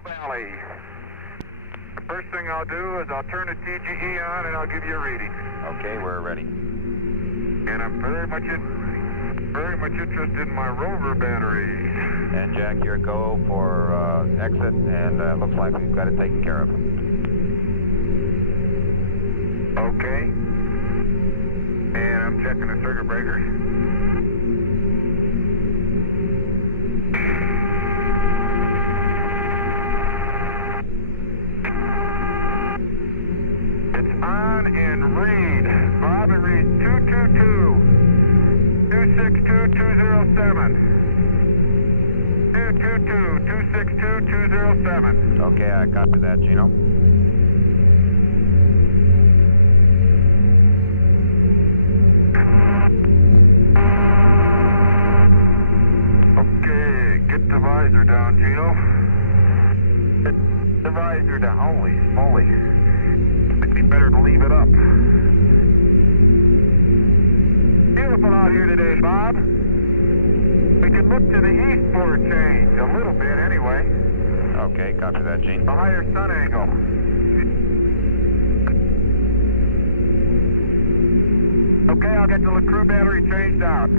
Valley. The first thing I'll do is I'll turn the TGE on and I'll give you a reading. Okay, we're ready. And I'm very much interested in my rover batteries. And Jack, your go for exit, and looks like we've got it taken care of. Okay. And I'm checking the circuit breakers. On and read. Bob, it reads 222-262-207. 222-262-207. Okay, I copy that, Gino. Okay, get the visor down, Gino. Get the visor down. Holy smoly. Might be better to leave it up. Beautiful out here today, Bob. We can look to the east for a change, a little bit anyway. Okay, copy that, Gene. A higher sun angle. Okay, I'll get the LeCrew battery changed out.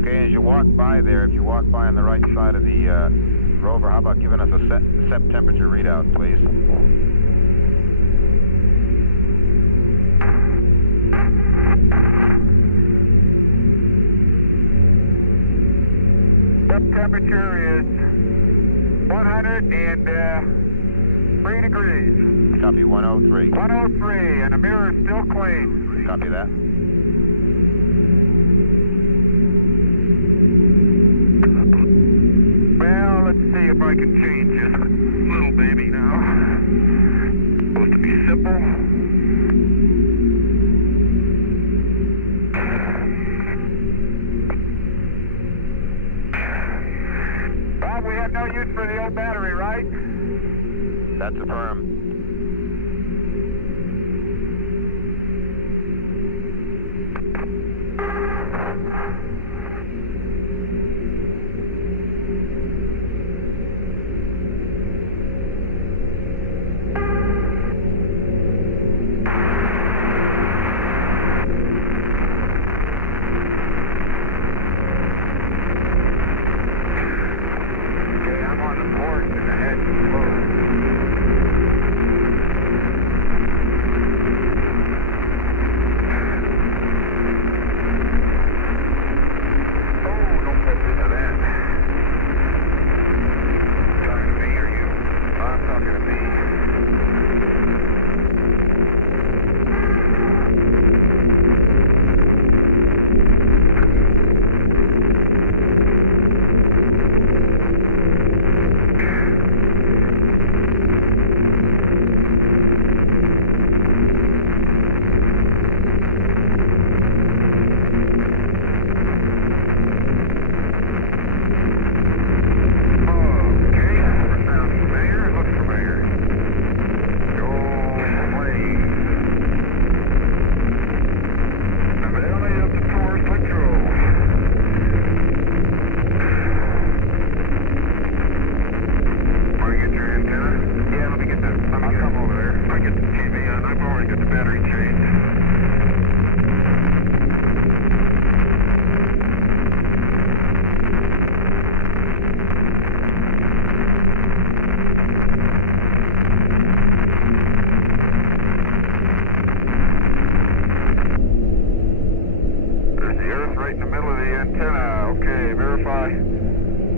Okay, as you walk by there, if you walk by on the right side of the rover, how about giving us a set temperature readout, please? Temperature is 103 degrees. Copy, 103. 103, and the mirror is still clean. Copy that. Well, let's see if I can change this little baby now. Supposed to be simple. We have no use for the old battery, right? That's affirmed.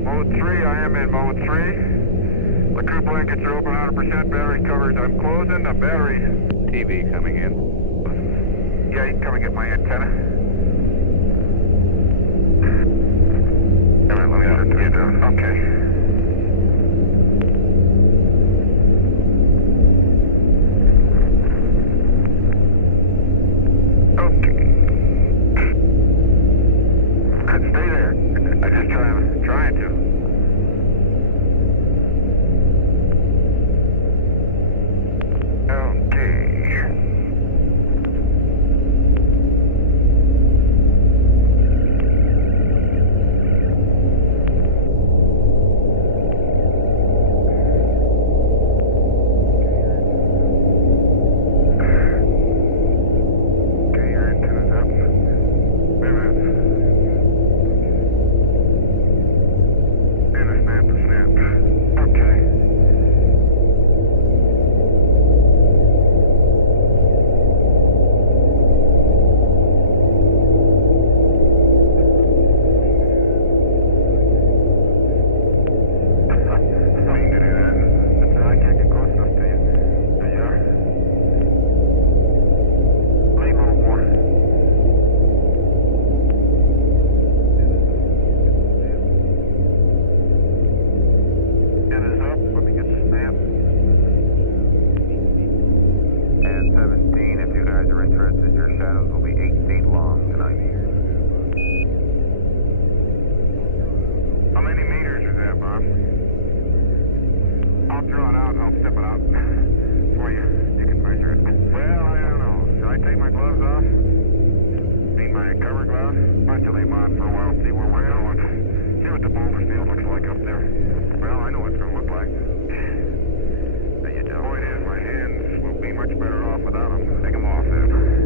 Mode 3, I am in mode 3. LeCrew blankets are open 100%, battery covers I'm closing, the battery... TV coming in. Yeah, you can come and get my antenna. All right, let me turn this down. Okay. Stay there. I'm just trying to. Okay. Bunch of them on for a while, see where we're going. See what the boulder field looks like up there. Well, I know what it's going to look like. There you go. Point is, my hands will be much better off without them. Take them off then.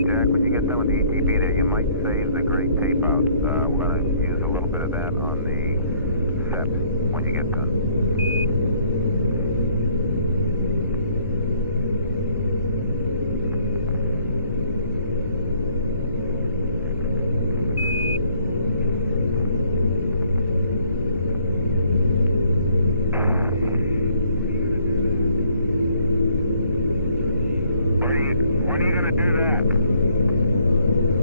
And Jack, when you get done with the ETB there, you might save the gray tape out. We're going to use a little bit of that on the SEP when you get done. When are you going to do that?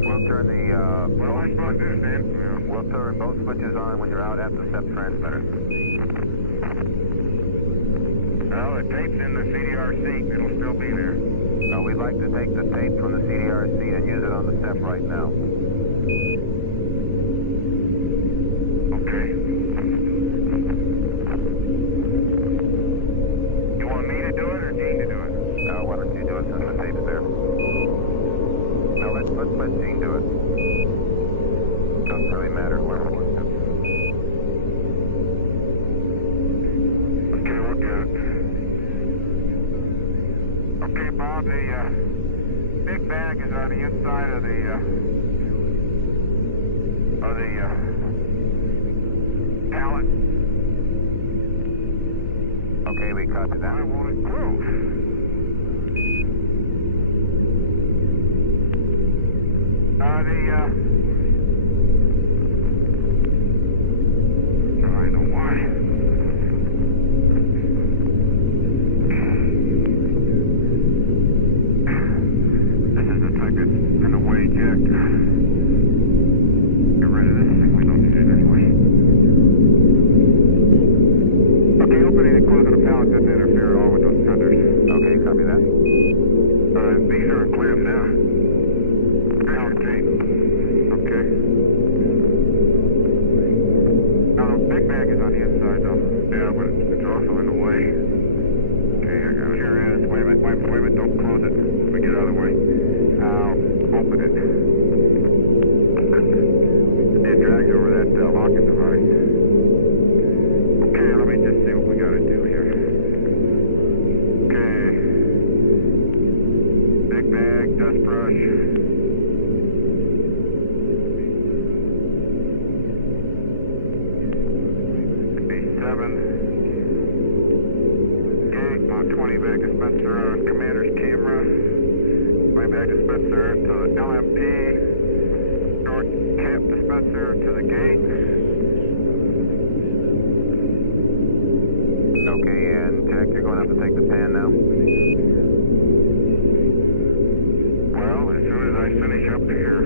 We'll turn the... What am I supposed to do, Stan? We'll turn both switches on when you're out at the SEP transmitter. Well, the tape's in the CDR seat. It'll still be there. We'd like to take the tape from the CDR seat and use it on the SEP right now. Okay. You want me to do it or Gene to do it? Why don't you do it since the tape's there? No, let's let Gene do it. Doesn't really matter whoever wants to. Okay, we're good. Okay, Bob, the big bag is on the inside of the pallet. Okay, we copy that. Why won't it move? I know why. This is the type that's in the way, Jack. Get rid of this thing. We don't need it anyway. Okay, opening and closing the pallet doesn't interfere at all with those tenders. Okay, copy that. These are clamped now. Here's your tape. Okay. Now the big bag is on the inside though. Yeah, but it's also in the way. Okay, I got it. Sure is. Wait a minute, don't close it. Let me get out of the way. I'll open it. It drags over that locking device. Okay, let me just see what we gotta do here. Okay. Big bag, dust brush. Gate, Mach 20 bag dispenser on commander's camera. 20 bag dispenser to the LMP. Short cap dispenser to the gate. Okay, and Jack, you're going to have to take the pan now. Well, as soon as I finish up here.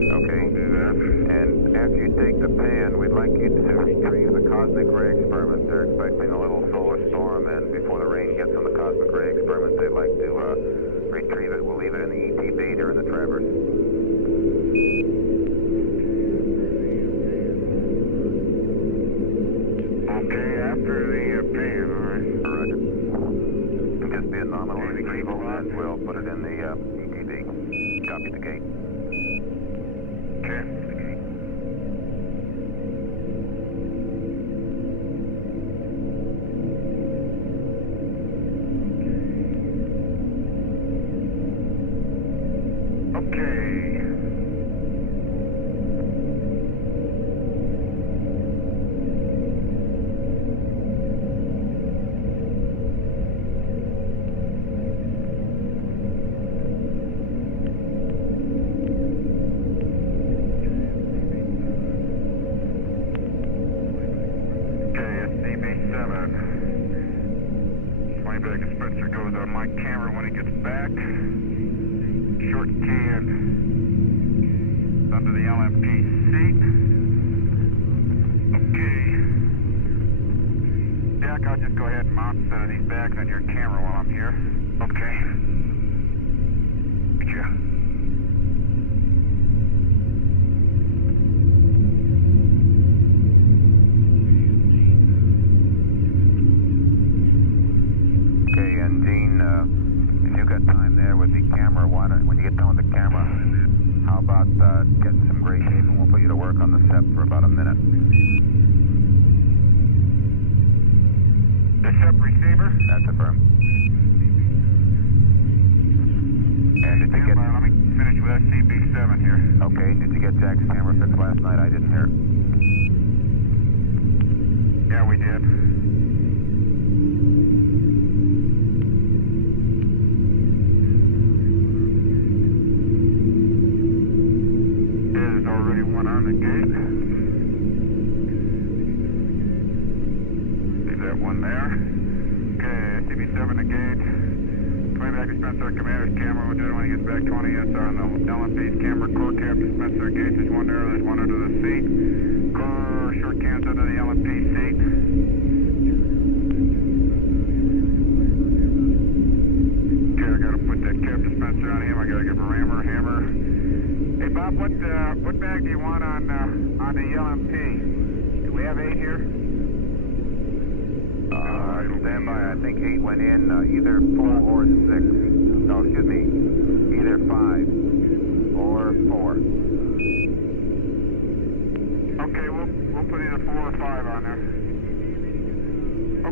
Okay. I'll do that. And after you take the pan, we'd like you to retrieve the cosmic ray experiment. They're expecting a little solar storm, and before the rain gets on the cosmic ray experiment, they'd like to retrieve it. We'll leave it in the ETB during the traverse. Okay, after the pan, all right. Roger. It'll just be a nominal retrieval, and we'll put it in the ETB. Copy the gate. Okay. Okay. Bag dispenser goes on my camera when it gets back. Short can under the LMP seat. Okay. Jack, I'll just go ahead and mount a set of these bags on your camera while I'm here. Okay. Yeah. With the camera, when you get done with the camera, how about getting some gray tape and we'll put you to work on the SEP for about a minute. The SEP receiver? That's affirmed. And if you get... Let me finish CB7 here. Okay, did you get Jack's camera fixed last night? I didn't hear. Yeah, we did. There's already one on the gate. See that one there? Okay, CB7 the gate. Back dispenser, commander's camera, we'll do it when he gets back 20 SR on the LMP's camera, core cap dispenser, gauge, there's one there, there's one under the seat, core short cams under the LMP seat. Okay, I gotta put that cap dispenser on him, I gotta give a hammer. Hey Bob, what bag do you want on the LMP? Do we have 8 here? Stand by. I think 8 went in, either 4 or 6. No, excuse me, either 5 or 4. Okay, we'll put either 4 or 5 on there.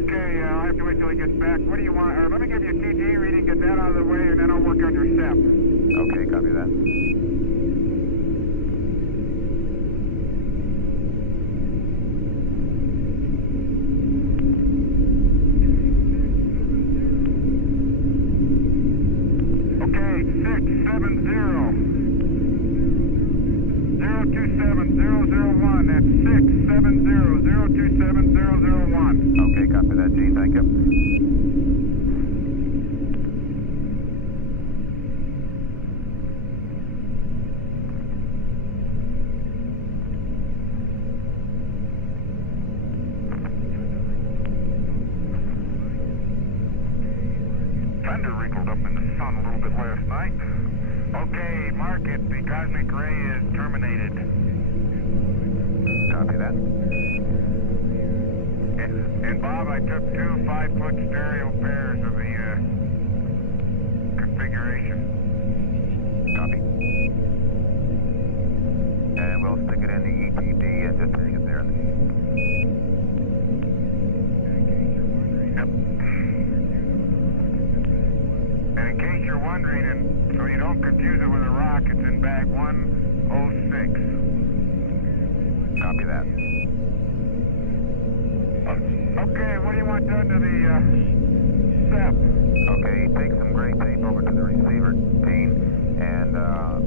Okay, I'll have to wait till he gets back. What do you want? Let me give you a TG reading, get that out of the way, and then I'll work on your SEP. Okay, copy that. Okay, copy that, Gene. Thank you. Thunder wrinkled up in the sun a little bit last night. Okay, mark it. The cosmic ray is terminated. Copy that. And Bob, I took 2 5-foot stereo pairs of the configuration. Copy. And we'll stick it in the ETD and just hang it there in the sheet. Yep. And in case you're wondering, and so you don't confuse it with a rock, it's in bag 106. Copy that. Okay, what do you want done to the SEP? Okay, take some gray tape over to the receiver, Gene, and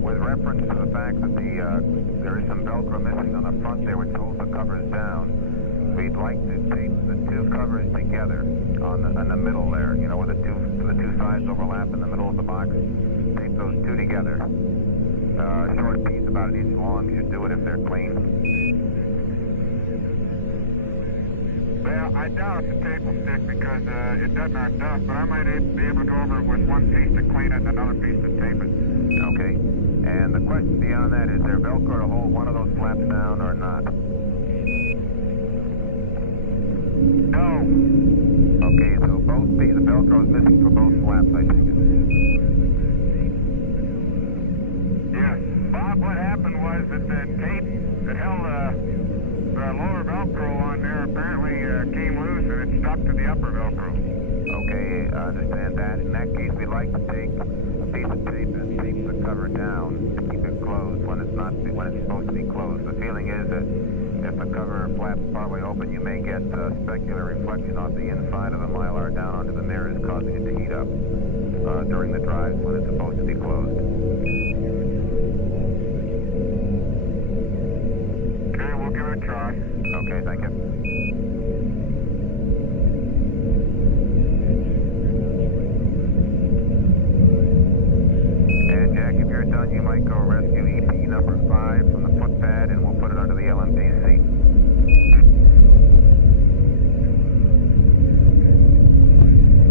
with reference to the fact that there is some Velcro missing on the front there which holds the covers down, we'd like to tape the 2 covers together in the middle there, you know, where the two sides overlap in the middle of the box. Tape those 2 together. A short piece about 1 inch long should do it if they're clean. Well, I doubt if the tape will stick because it doesn't on dust, but I might be able to go over it with 1 piece to clean it and another piece to tape it. Okay. And the question beyond that, is there Velcro to hold one of those flaps down or not? No. Okay, so the Velcro is missing for both flaps, I think. Yes. Bob, what happened was that the tape that held the lower Velcro on there apparently came loose and it stuck to the upper Velcro. Okay, I understand that. In that case, we'd like to take a piece of tape and tape the cover down to keep it closed when it's supposed to be closed. The feeling is that if the cover flaps partway open, you may get specular reflection off the inside of the Mylar down onto the mirrors, causing it to heat up during the drives when it's supposed to be closed. Okay, we'll give it a try. Okay, thank you. And Jack, if you're done, you might go rescue EP number 5 from the footpad and we'll put it under the LMP seat.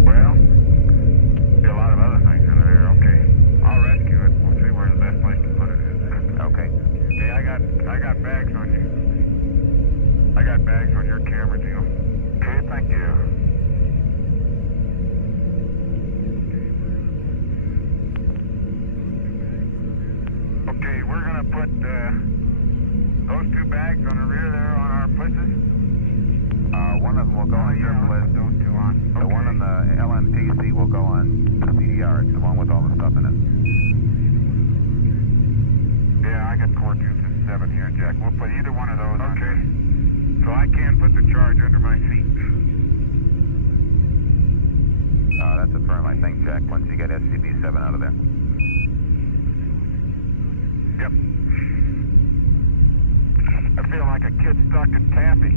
Well, see a lot of other things under there. Okay, I'll rescue it. We'll see where the best place to put it is. Okay. Okay, I got bags on you. I got bags on your camera deal. Okay, thank you. Okay, we're gonna put those 2 bags on the rear there on our plisses. One of them will go on your list. Those 2 on. The one on the LMP seat will go on the CDR. It's the one with all the stuff in it. got core 257 here, Jack. We'll put either one of those on. Okay. So I can put the charge under my seat. That's a firm, I think, Jack, once you get SCB-7 out of there. Yep. I feel like a kid stuck in taffy.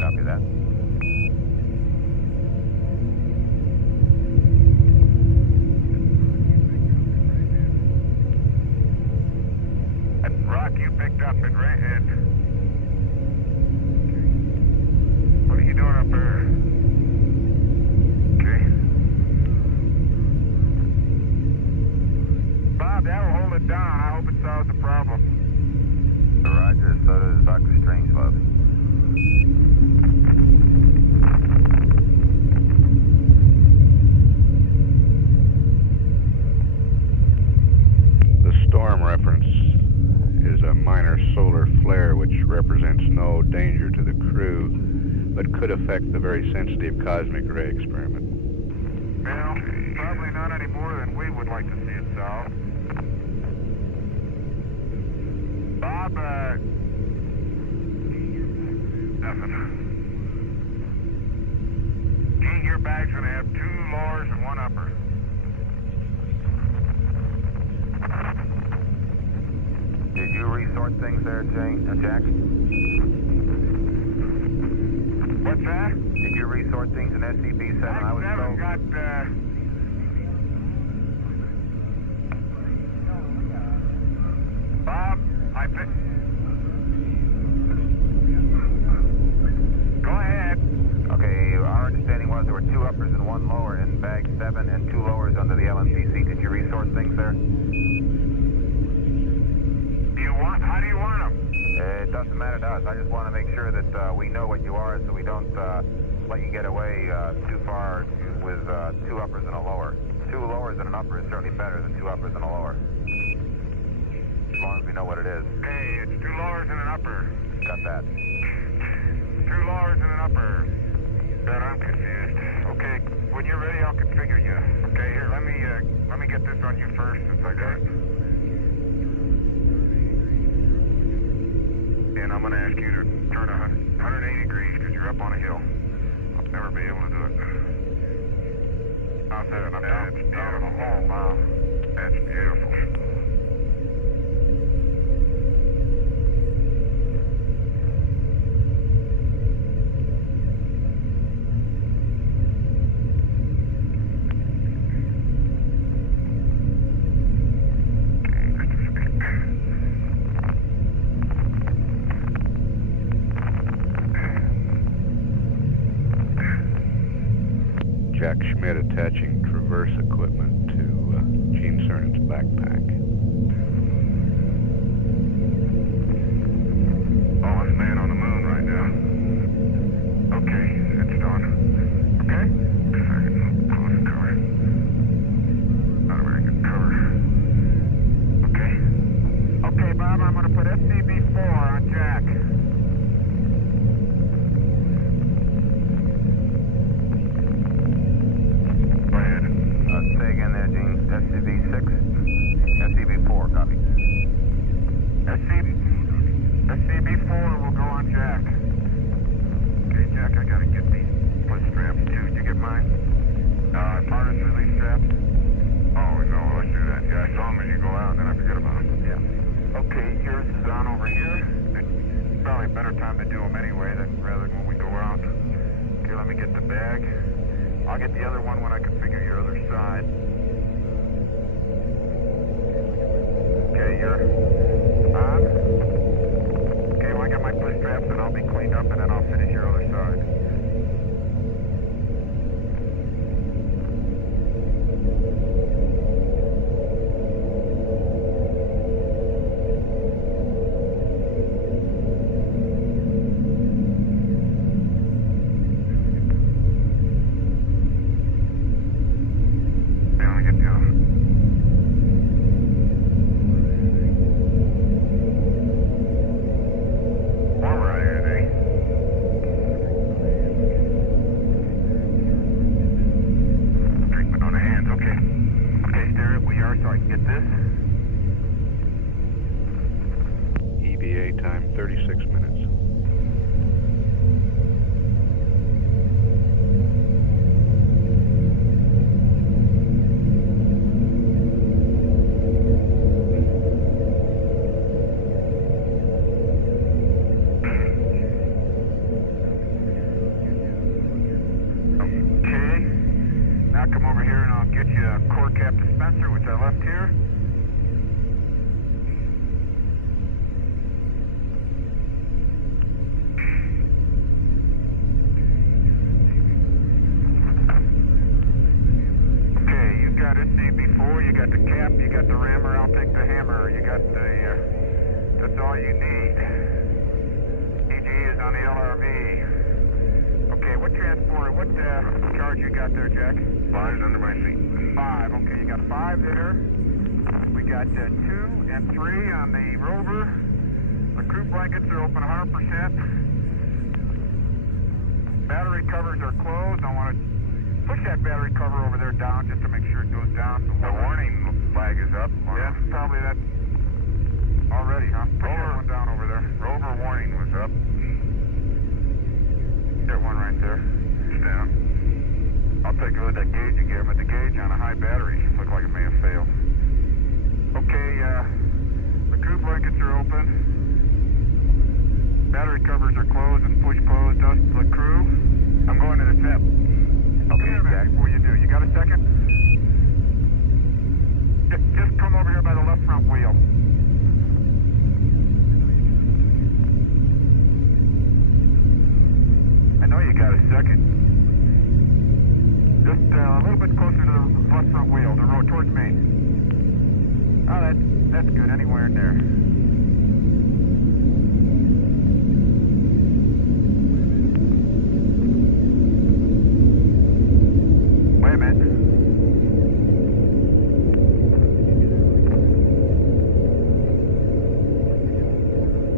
Copy that. That rock you picked up in Redhead. What are you doing up there? Okay. Bob, that'll hold it down. I hope it solves the problem. Roger, so does Dr. Strangelove. Reference is a minor solar flare which represents no danger to the crew but could affect the very sensitive cosmic ray experiment. Well, probably not any more than we would like to see it solved. Bob, nothing. Gene, your bag's gonna have 2 lowers and 1 upper. Did you resort things there, Jack? What's that? Did you resort things in SCB-7? I was told. Got, Bob, Go ahead. Okay, our understanding was there were 2 uppers and 1 lower in bag 7 and 2 lowers under the LMDC. Did you resort things there? How do you want them? It doesn't matter to us. I just want to make sure that we know what you are so we don't let you get away too far with 2 uppers and a lower. 2 lowers and an upper is certainly better than 2 uppers and a lower. As long as we know what it is. Hey, it's 2 lowers and an upper. Got that. 2 lowers and an upper. God, I'm confused. Okay, when you're ready, I'll configure you. Okay, here, let me get this on you first since I got it. And I'm going to ask you to turn 180 degrees because you're up on a hill. I'll never be able to do it. How's that? I'm down in a hole now. That's beautiful. Jack Schmidt attaching traverse equipment to Gene Cernan's backpack. Oh, it's man on the moon right now. Okay, it's done. Okay? Close the cover. Not a very good cover. Okay. Okay, Bob, I'm going to put SCB-4 on Jack. Say again there, Gene. SCB-6? SCB-4, copy. SCB-4 will go on Jack. Okay, Jack, I gotta get these split straps too. Did you get mine? Harness release straps? Oh, no, let's do that. Yeah, I saw them as you go out, and then I forget about them. Yeah. Okay, yours is on over here. It's probably a better time to do them anyway, rather than when we go out. Okay, let me get the bag. I'll get the other one when I configure your other side. Okay, you're on. Okay, when I get my push straps, then I'll be cleaned up, and then I'll finish your other side. time 36 minutes. Come over here and I'll get you a core cap dispenser, which I left here. Okay, you got SCB4, you got the cap, you got the rammer, I'll take the hammer. You got the, that's all you need. EGE is on the LRV. Okay, what transporter, what charge you got there, Jack? 5's under my seat. 5, okay, you got 5 there. We got 2 and 3 on the rover. The crew blankets are open 100%. Battery covers are closed. I want to push that battery cover over there down just to make sure it goes down. The warning flag is up. Yeah, probably that already, huh? Push that one down over there. Rover warning was up. That one right there. It's down. I'll take a look at that gauge you gave me. The gauge on a high battery looked like it may have failed. Okay, the crew blankets are open. Battery covers are closed and push closed. Dust to the crew. I'm going to the tip. Okay, Jack. Before you do, you got a second? Just come over here by the left front wheel. I know you got a second. Just a little bit closer to the left front wheel, the road towards me. Oh, that's good, anywhere in there. Wait a minute.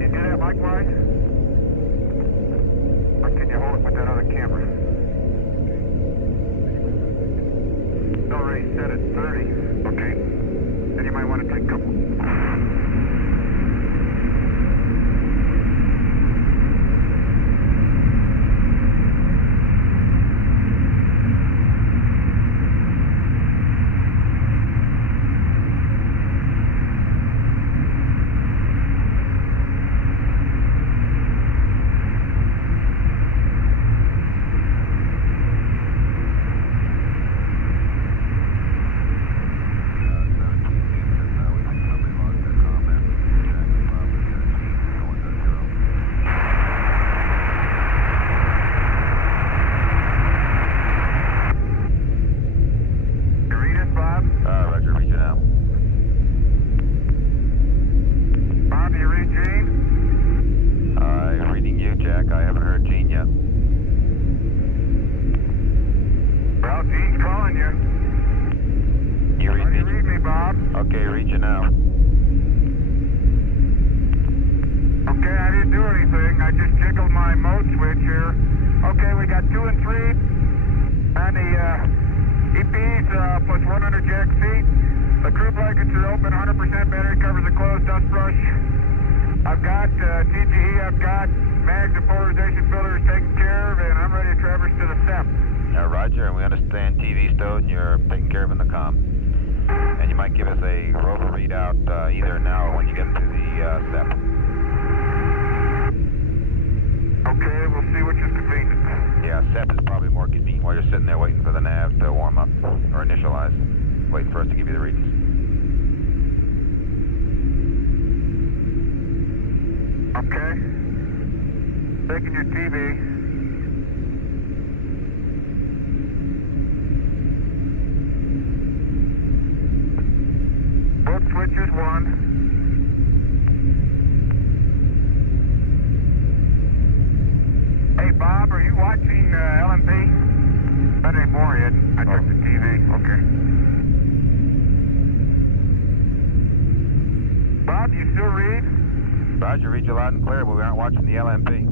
You do that likewise? Or can you hold it with that other camera? Already set at 30. Okay. Then you might want to take a couple. Okay, reaching out. Okay, I didn't do anything. I just jiggled my mode switch here. Okay, we got 2 and 3 on the EPs plus 100 jack feet. The crew blankets are open, 100% battery covers are closed, dust brush. I've got TGE, I've got mags and polarization filters taken care of, and I'm ready to traverse to the SEP. Roger, and we understand TV stowed and you're taken care of in the comm. And you might give us a rover readout either now or when you get to the SEP. Okay, we'll see which is convenient. Yeah, SEP is probably more convenient while you're sitting there waiting for the nav to warm up or initialize. Waiting for us to give you the readings. Okay. Taking your TV. Both switches one. Hey Bob, are you watching LMP? Not anymore yet. I took the TV. Okay. Bob, you still read? Roger, read you loud and clear, but we aren't watching the LMP.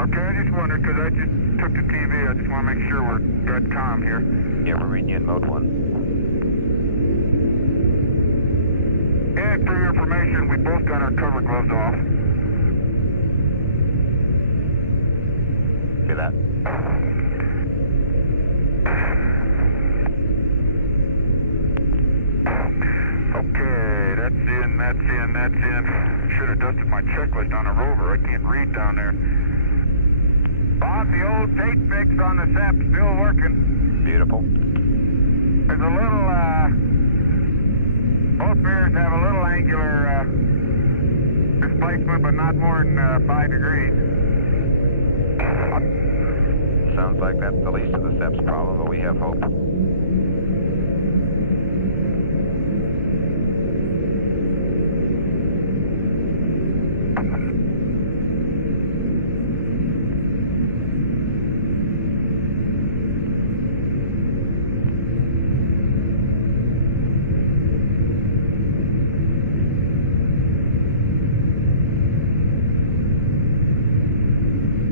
Okay, I just wondered because I just took the TV. I just want to make sure we're good comm here. Yeah, we're reading you in mode 1. And for your information, position. We both got our cover gloves off. See that? Okay, that's in. Should have dusted my checklist on a rover. I can't read down there. Bob, the old tape fix on the SEP still working. Beautiful. There's a little, both mirrors have a little angular displacement, but not more than 5 degrees. Sounds like that's the least of the SEP's problem, but we have hope.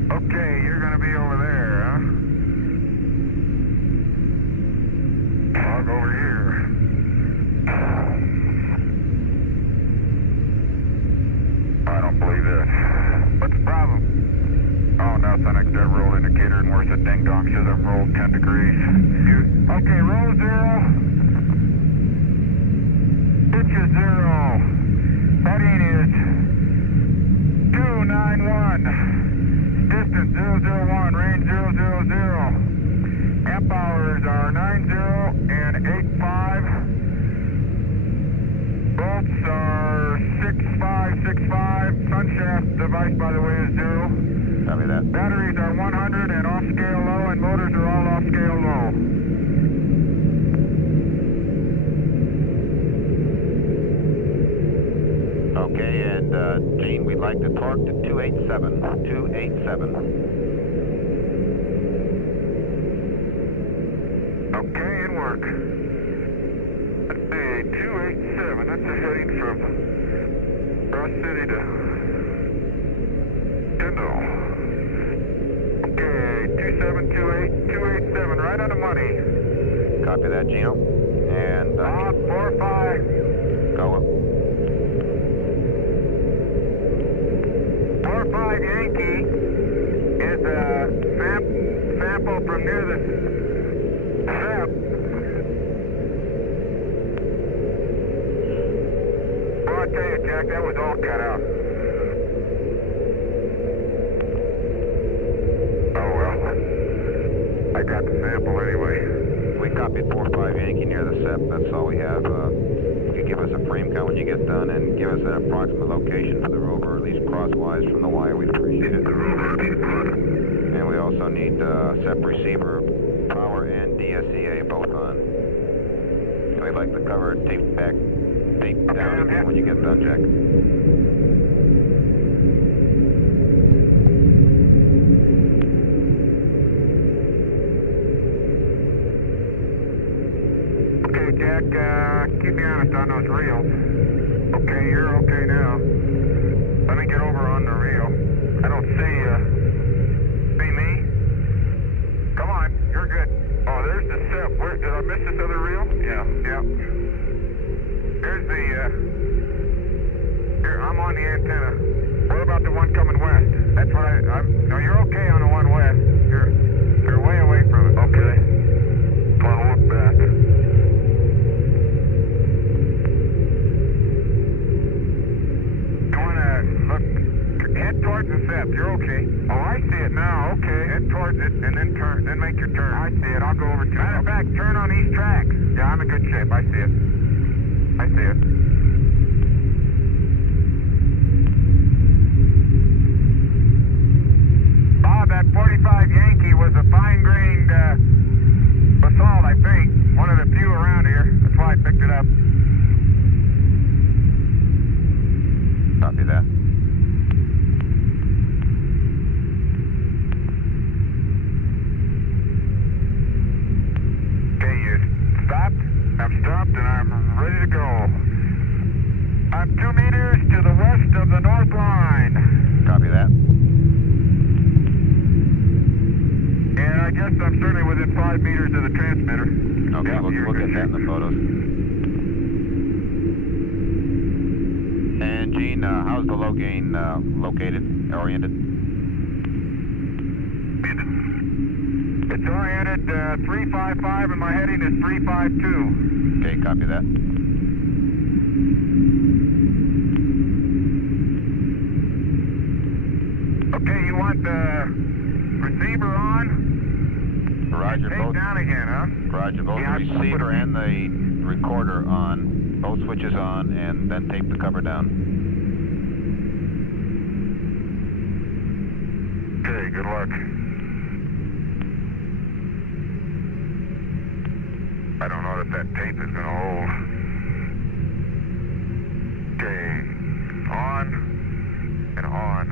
Okay, you're gonna be over there, huh? I'll go over here. I don't believe this. What's the problem? Oh, nothing. I got a roll indicator and where's the ding dong says I've rolled 10 degrees. Okay, roll 0. Pitch is 0. Heading is 291. Distance 001, range 000. Amp hours are 90 and 85. Volts are 6565. Sunshaft device, by the way, is 0. Copy that. Batteries are 100 and off scale low, and motors are all off scale low. Okay, and Gene, we'd like to torque to 287. 287. Okay, in work. Let's see, 287. That's a heading from Ross City to Tyndall. Okay, 287, right on the money. Copy that, Gino. And 45. go up. 45 Yankee is a sample from near the SEP. Well, I tell you, Jack, that was all cut out. Oh, well. I got the sample anyway. We copied 45 Yankee near the SEP. That's all we have. If you give us a frame count when you get done and give us an approximate location for the rover, at least crosswise from the wire, we'd appreciate it. And we also need SEP receiver, power, and DSEA both on. And we'd like the cover taped down again when you get done, Jack. Okay, Jack, keep me honest on those reels. Okay, you're okay now. Let me get over on the reel. I don't see me? Come on, you're good. Oh, there's the SEP. Where, did I miss this other reel? Yeah. There's the, here, I'm on the antenna. What about the one coming west? That's what no, you're okay on the one west. You're way away from it. Okay. Want to look back. Head towards the SEP. You're okay. Oh, I see it now. Okay. Head towards it and then turn. Then make your turn. I see it. I'll go over to it. Matter of fact, turn on these tracks. Yeah, I'm in good shape. I see it. Bob, that 45 Yankee was a fine-grained basalt, I think. One of the few around here. That's why I picked it up. Copy that. I've stopped and I'm ready to go. I'm 2 meters to the west of the north line. Copy that. And I guess I'm certainly within 5 meters of the transmitter. Okay, Yep, we'll get that in the photos. And Gene, how's the low gain located, oriented? It's oriented 355 and my heading is 352. Okay, copy that. Okay, you want the receiver on? Roger, Take both. down again, huh? Roger, both the receiver and the recorder on, both switches on, and then tape the cover down. Okay, good luck. I don't know that tape is going to hold. Okay, on and on.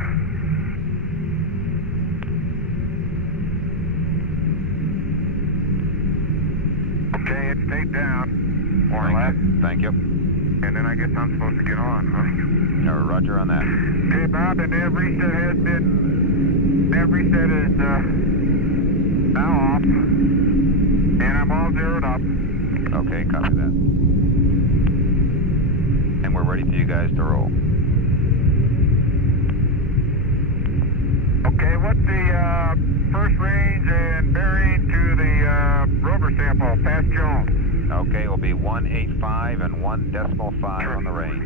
Okay, it's taped down, more or less. Thank you. And then I guess I'm supposed to get on, huh? Roger on that. Okay, Bob, and nav reset is now off, and I'm all zeroed up. Okay, copy that. And we're ready for you guys to roll. Okay, what's the first range and bearing to the rover sample, past Jones? Okay, it will be 185 and 1.5 on the range.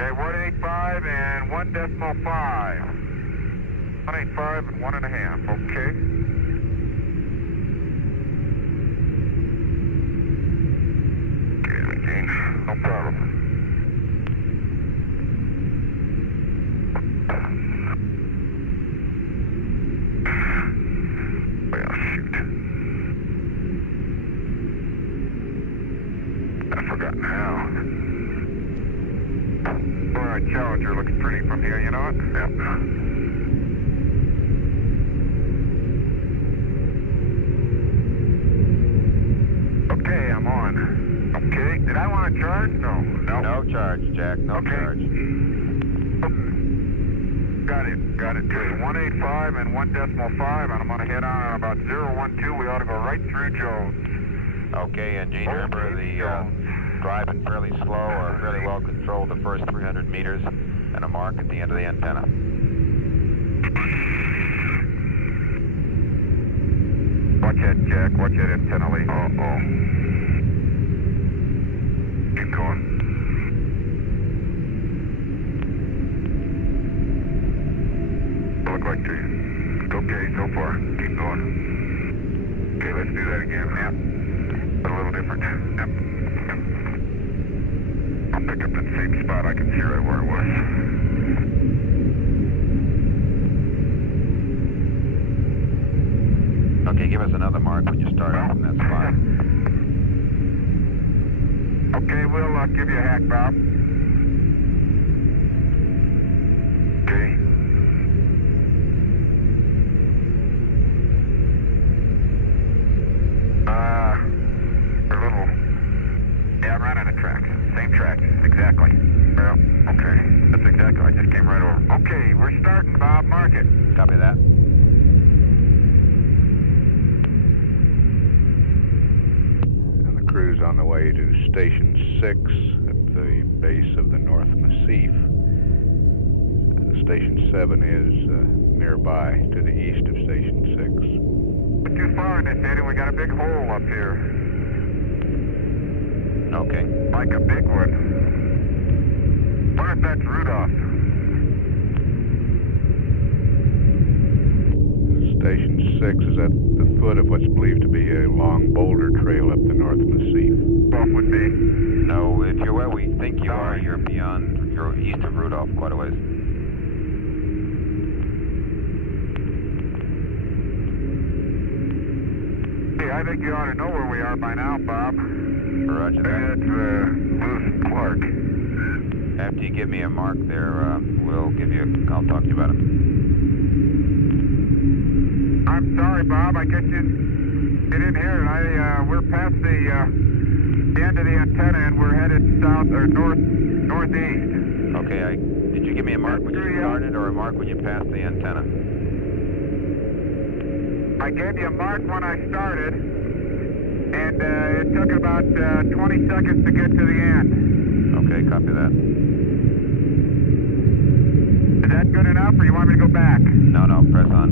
Okay, 185 and 1.5. 185 and 1.5, okay. Okay, Gene, no problem. Well, shoot. I've forgotten how. All right, Challenger looks pretty from here, you know it? Yep. Okay, I'm on. Okay, did I want to charge? No. No charge, Jack, no charge. Got it. Good. 185 and 1.5, and I'm going to head on about 012. We ought to go right through Jones. Okay, and Gene, remember the driving fairly slow or fairly well controlled the first 300 meters and a mark at the end of the antenna. Watch that, Jack. Watch that antenna lead. Uh-oh. Keep going. Look like it's okay so far. Keep going. Okay, let's do that again. Yep. But a little different. Yep. I'll pick up that same spot. I can see right where it was. Okay, give us another mark when you start off in that spot. Okay, we'll give you a hack, Bob. Okay. We're a little... Yeah, I'm right on the track. Same track, exactly. Well, okay. That's exactly, I just came right over. Okay, we're starting, Bob. Mark it. Copy that. Crew's on the way to Station 6 at the base of the North Massif. Station 7 is nearby to the east of Station 6. We're too far in this heading. We got a big hole up here. Okay. Like a big one. Wonder if that's Rudolph. Station 6 is at the foot of what's believed to be a long boulder trail up the North Massif. Rudolph would be. No, if you're where we think you are, you're beyond, you're east of Rudolph quite a ways. Hey, I think you ought to know where we are by now, Bob. Roger that. That's Lewis Clark. After you give me a mark there, I'll talk to you about it. I'm sorry, Bob. I guess you didn't hear it. We're past the end of the antenna, and we're headed south or northeast. Okay. Did you give me a mark when you started, or a mark when you passed the antenna? I gave you a mark when I started, and it took about 20 seconds to get to the end. Okay, copy that. Is that good enough, or you want me to go back? No, press on.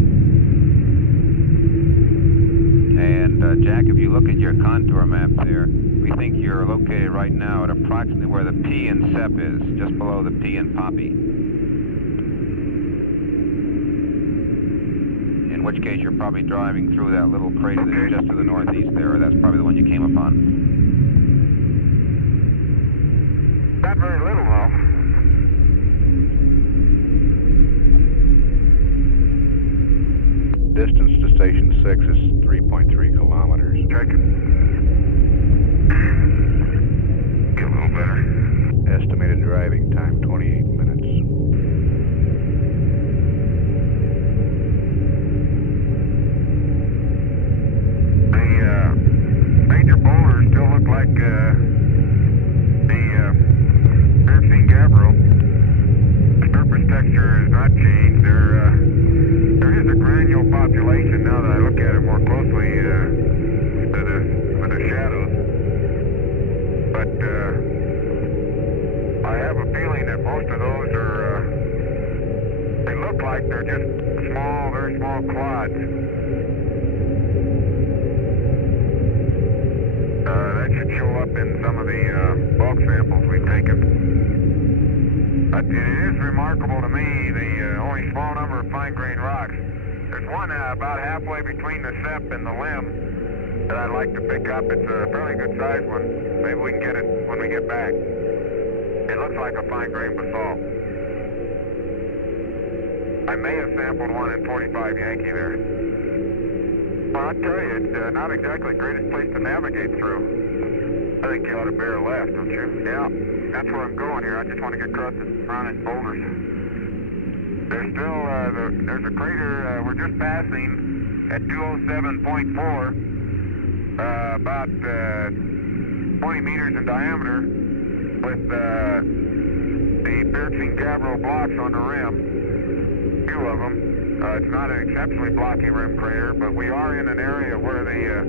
And Jack, if you look at your contour map there, we think you're located right now at approximately where the P in SEP is, just below the P in Poppy. In which case you're probably driving through that little crater that's just to the northeast there, or that's probably the one you came upon. Not very little, though. Distance to Station 6 is 3.3 kilometers. Check it. Get a little better. Estimated driving time, 28 minutes. The major boulders still look like the Bergstein Gabbro. The surface texture has not changed. There is a granule population now that I look at it more closely with the shadows. But I have a feeling that most of those are, they look like they're just small, very small clods. That should show up in some of the bulk samples we've taken. It is remarkable to me, the only small number of fine-grained rocks. There's one about halfway between the SEP and the limb that I'd like to pick up. It's a fairly good-sized one. Maybe we can get it when we get back. It looks like a fine-grained basalt. I may have sampled one in 45 Yankee there. Well, I'll tell you, it's not exactly the greatest place to navigate through. I think you ought to bear left, don't you? Yeah, that's where I'm going here. I just want to get across the surrounding boulders. There's still, there's a crater we're just passing at 207.4, about 20 meters in diameter, with the Bergstein Gabbro blocks on the rim, a few of them. It's not an exceptionally blocky rim crater, but we are in an area where the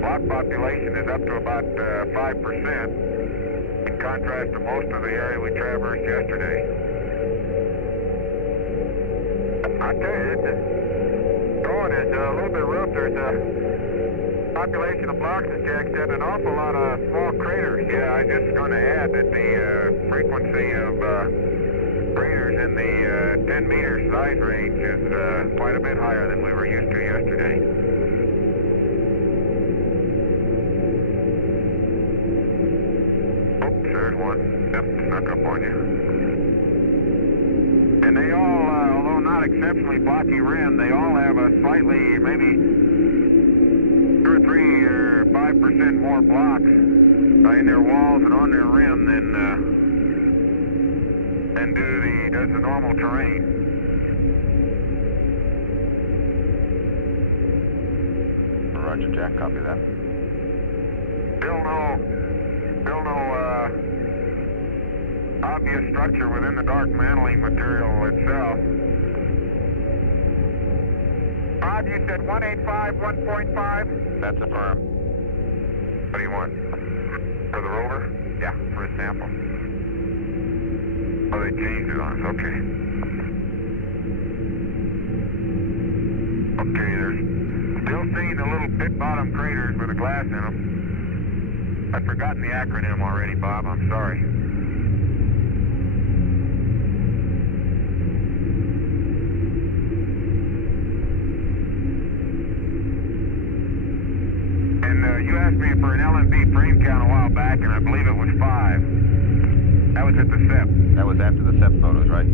block population is up to about 5%, in contrast to most of the area we traversed yesterday. I tell you, going is a little bit rough. There's a population of blocks, as Jack said, an awful lot of small craters. Yeah, I just going to add that the frequency of craters in the 10-meter size range is quite a bit higher than we were used to yesterday. Oops, there's one. Yep, snuck up on you. And they all, although not exceptionally blocky rim, they all have a slightly, maybe 2 or 3 or 5% more blocks in their walls and on their rim than does the normal terrain. Roger, Jack, copy that. Still no obvious structure within the dark mantling material itself. Bob, you said 185, 1.5? That's affirm. What do you want? For the rover? Yeah, for a sample. Oh, they changed it on us. Okay. Okay, there's still seeing the little pit bottom craters with a glass in them. I've forgotten the acronym already, Bob. I'm sorry. And you asked me for an LMB frame count a while back, and I believe it was 5. That was at the SEP. That was after the SEP photos, right?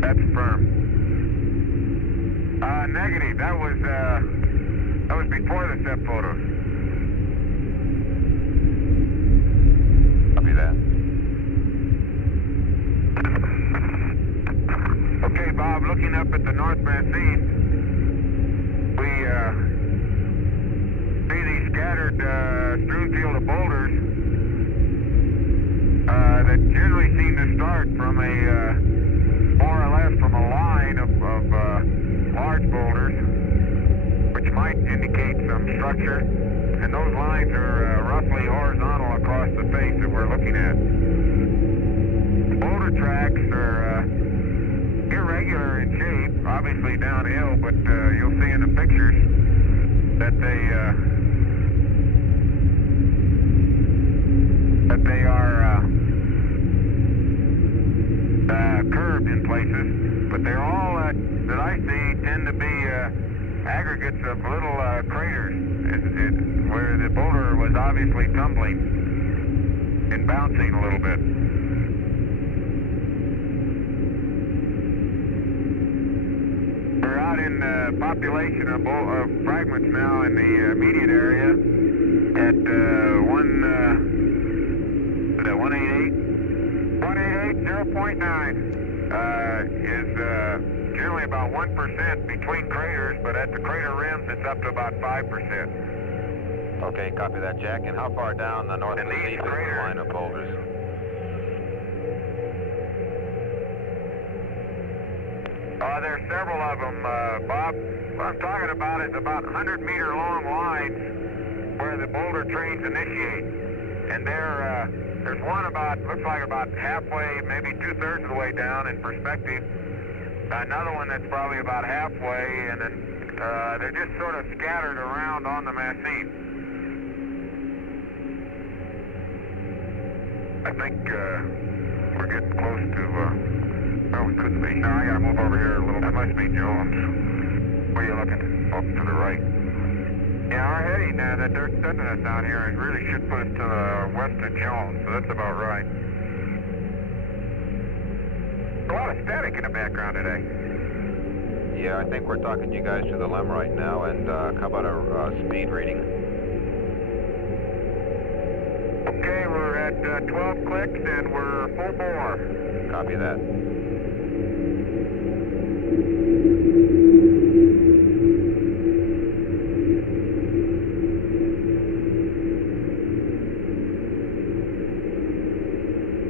That's firm. Negative. That was before the SEP photos. Copy that. Okay, Bob, looking up at the North Massif, we see these scattered strewn field of boulders that generally seem to start from a more or less from a line of large boulders, which might indicate some structure structure, and those lines are roughly horizontal across the face that we're looking at. Boulder tracks are irregular in shape, obviously downhill, but you'll see in the pictures that they are curved in places, but they're all that I see tend to be aggregates of little craters, where the boulder was obviously tumbling and bouncing a little bit. We're out in population of fragments now in the immediate area at 0.9 is generally about 1% between craters, but at the crater rims it's up to about 5%. Okay, copy that, Jack. And how far down the north and the east is the line of boulders? There's several of them, Bob. What I'm talking about is about 100-meter long lines where the boulder trains initiate. And there's one looks like about halfway, maybe 2/3 of the way down in perspective. Another one that's probably about halfway, and then they're just sort of scattered around on the massif. I think we're getting close to, well, we couldn't be. No, I gotta move over here a little. That must be Jones. Where are you looking? Up to the right. Yeah, our heading, that dirt sending us down here, it really should put us to the west of Jones, so that's about right. A lot of static in the background today. Yeah, I think we're talking to you guys through the LEM right now, and how about a speed reading? Okay, we're at 12 clicks and we're full bore. Copy that.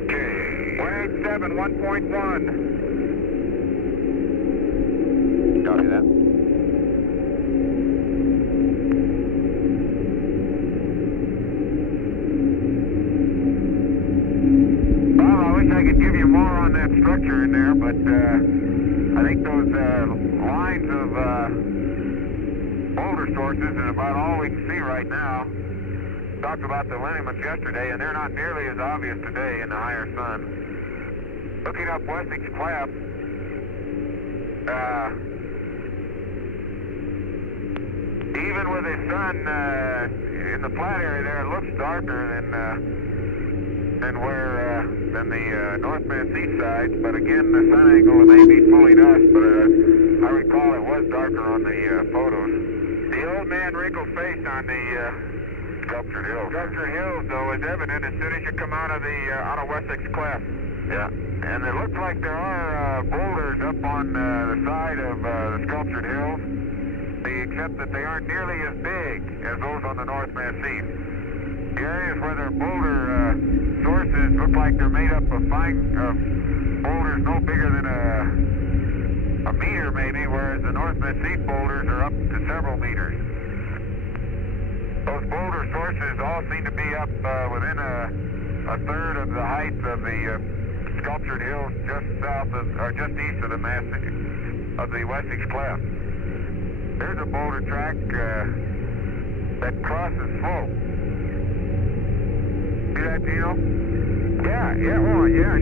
Okay, 1.1. Copy that. Well, I wish I could give you more on that structure in there, but I think those lines of boulder sources is about all we can see right now. Talked about the lineaments yesterday, and they're not nearly as obvious today in the higher sun. Looking up Wessex Cleft, even with the sun in the flat area there, it looks darker than the North Massif side. But again, the sun angle may be fooling us. But I recall it was darker on the photos. The old man wrinkled face on the Sculptured Hills. Sculptured Hills, though, is evident as soon as you come out of Wessex Cleft. Yeah, and it looks like there are boulders up on the side of the Sculptured Hills, except that they aren't nearly as big as those on the North Massif. The areas where there are boulder sources look like they're made up of boulders no bigger than a meter maybe, whereas the North Massif boulders are up to several meters. Those boulder sources all seem to be up within a third of the height of the Sculptured Hills, just south of, or just east of the Wessex Cleft. There's a boulder track that crosses slope. See that, Gino? Yeah, I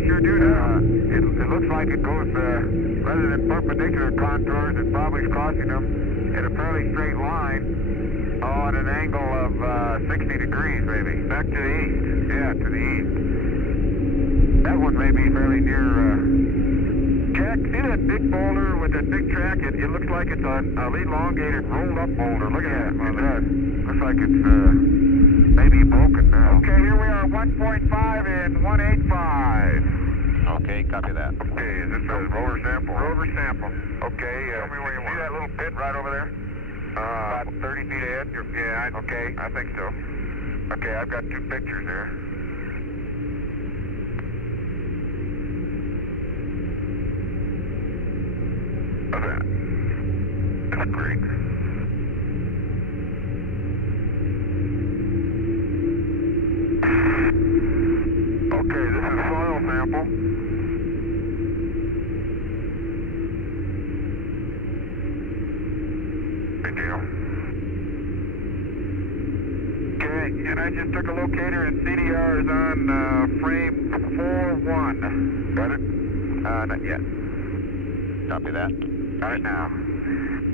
sure do now. It looks like it goes, rather than perpendicular contours, it probably is crossing them in a fairly straight line, at an angle of 60 degrees maybe. Back to the east. Yeah, to the east. That one may be fairly near, Jack, see that big boulder with that big track? It looks like it's an elongated, rolled up boulder. Look at that. It does. Looks like it's, maybe broken now. Okay, here we are, 1.5 and 185. Okay, copy that. Okay, is this a rover sample? Rover sample. Okay, tell me where you want. See that little pit right over there? About 30 feet ahead? Yeah, okay, I think so. Okay, I've got 2 pictures there. Look at that. That's great. and I just took a locator and CDR is on frame 4-1. Got it? Not yet. Copy that. Got it now.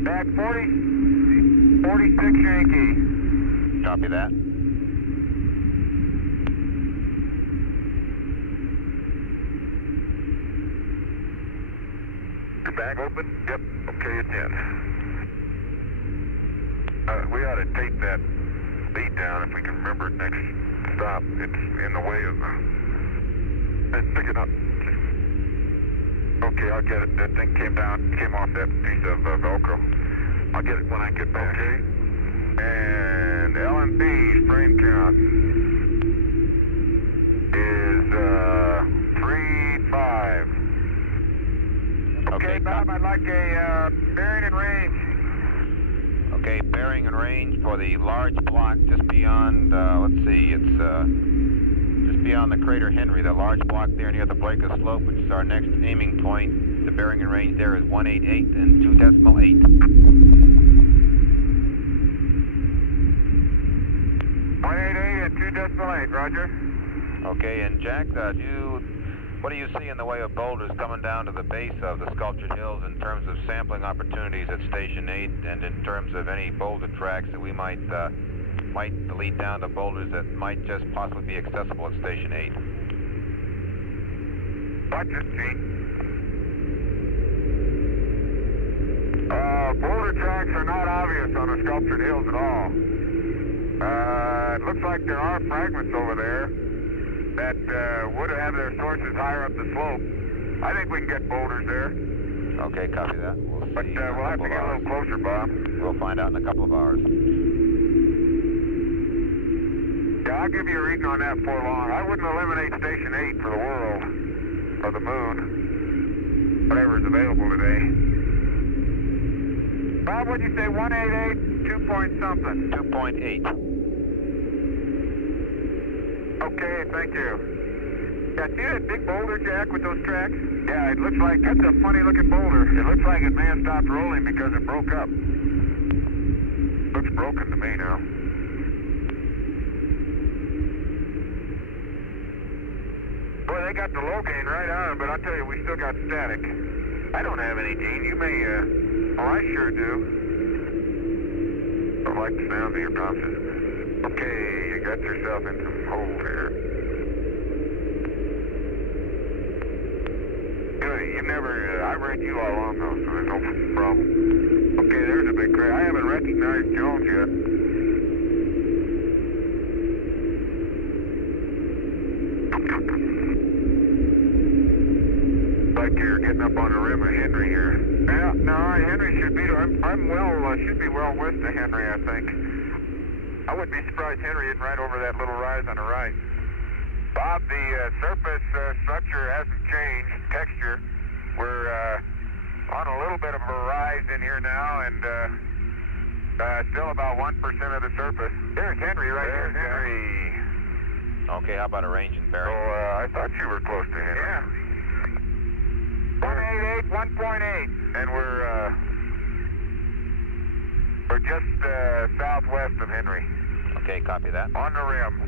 Back 46 Yankee. Copy that. Your bag open? Yep. Okay, it's in. We ought to take that lead down if we can remember it next stop. It's in the way of the... Pick it up. Okay, I'll get it. That thing came off that piece of Velcro. I'll get it when I get back. Okay. And L&B's frame count is 3-5. Okay, Bob, I'd like a bearing and range. Okay, bearing and range for the large block just beyond, let's see, it's just beyond the crater Henry, the large block there near the Blakely Slope, which is our next aiming point. The bearing and range there is 188 and 2.8. 188 and 2.8, roger. Okay, and Jack, what do you see in the way of boulders coming down to the base of the Sculptured Hills in terms of sampling opportunities at Station 8 and in terms of any boulder tracks that we might lead down to boulders that might just possibly be accessible at Station 8? Watch it, Gene. Boulder tracks are not obvious on the Sculptured Hills at all. It looks like there are fragments over there that would have their sources higher up the slope. I think we can get boulders there. Okay, copy that. We'll see. But we'll have to get a little closer, Bob. We'll find out in a couple of hours. Yeah, I'll give you a reading on that before long. I wouldn't eliminate Station 8 for the world, or the moon, whatever is available today. Bob, what'd you say, 188, 2 point something? 2.8. Okay, thank you. Yeah, see that big boulder, Jack, with those tracks? Yeah, it looks like, that's a funny looking boulder. It looks like it may have stopped rolling because it broke up. Looks broken to me now. Boy, they got the low gain right on, but I'll tell you, we still got static. I don't have any, Gene. You may, oh, I sure do. I like the sound of your bounces. Okay, you got yourself in some hole here. Good, you've never, I've read you all along though, so there's no problem. Okay, there's a big crack. I haven't recognized Jones yet. Like you're getting up on the rim of Henry here. Yeah, no, Henry should be, should be well west of Henry, I think. I wouldn't be surprised Henry isn't right over that little rise on the right. Bob, the surface structure hasn't changed, texture. We're on a little bit of a rise in here now, and still about 1% of the surface. There's Henry right there. Henry. Okay, how about a range and bearing? So I thought you were close to Henry. Yeah. 188, 1.8, and we're just southwest of Henry. Okay, copy that. On the rim.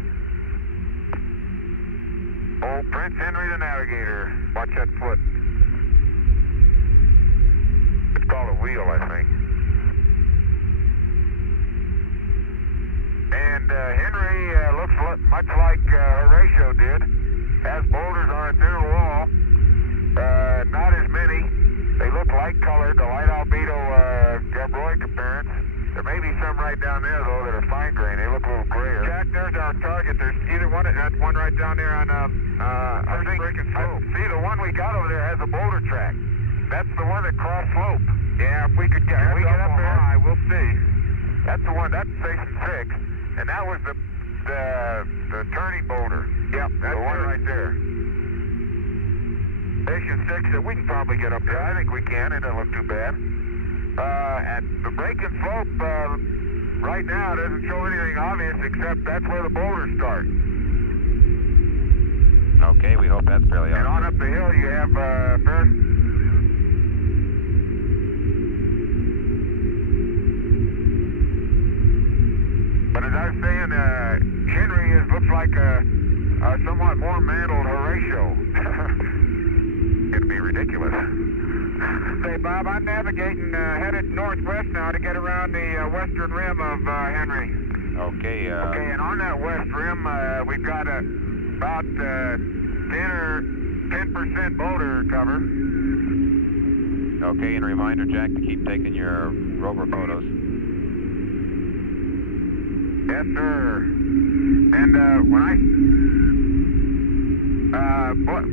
Old Prince Henry the Navigator. Watch that foot. It's called a wheel, I think. And Henry looks much like Horatio did. Has boulders on its inner wall. Not as many. They look light-colored, the light albedo gabbroic appearance. There may be some right down there, though, that are fine grain. They look a little grayer. Jack, there's our target. There's either one. That's one right down there on breaking slope. See, the one we got over there has a boulder track. That's the one that crossed slope. Yeah, if we could get, up there, high, we'll see. That's the one. That's Station 6, and that was the turning boulder. Yep, that's the one right there. Station 6, we can probably get up there. I think we can. It doesn't look too bad. At the break and slope, right now doesn't show anything obvious except that's where the boulders start. Okay, we hope that's fairly obvious. And on up the hill you have Ferris. But as I was saying, like a somewhat more mantled Horatio. It'd be ridiculous. Say, Bob, I'm navigating headed northwest now to get around the western rim of Henry. Okay, Okay, and on that west rim, we've got about 10% boulder cover. Okay, and a reminder, Jack, to keep taking your rover photos. Yes, sir. And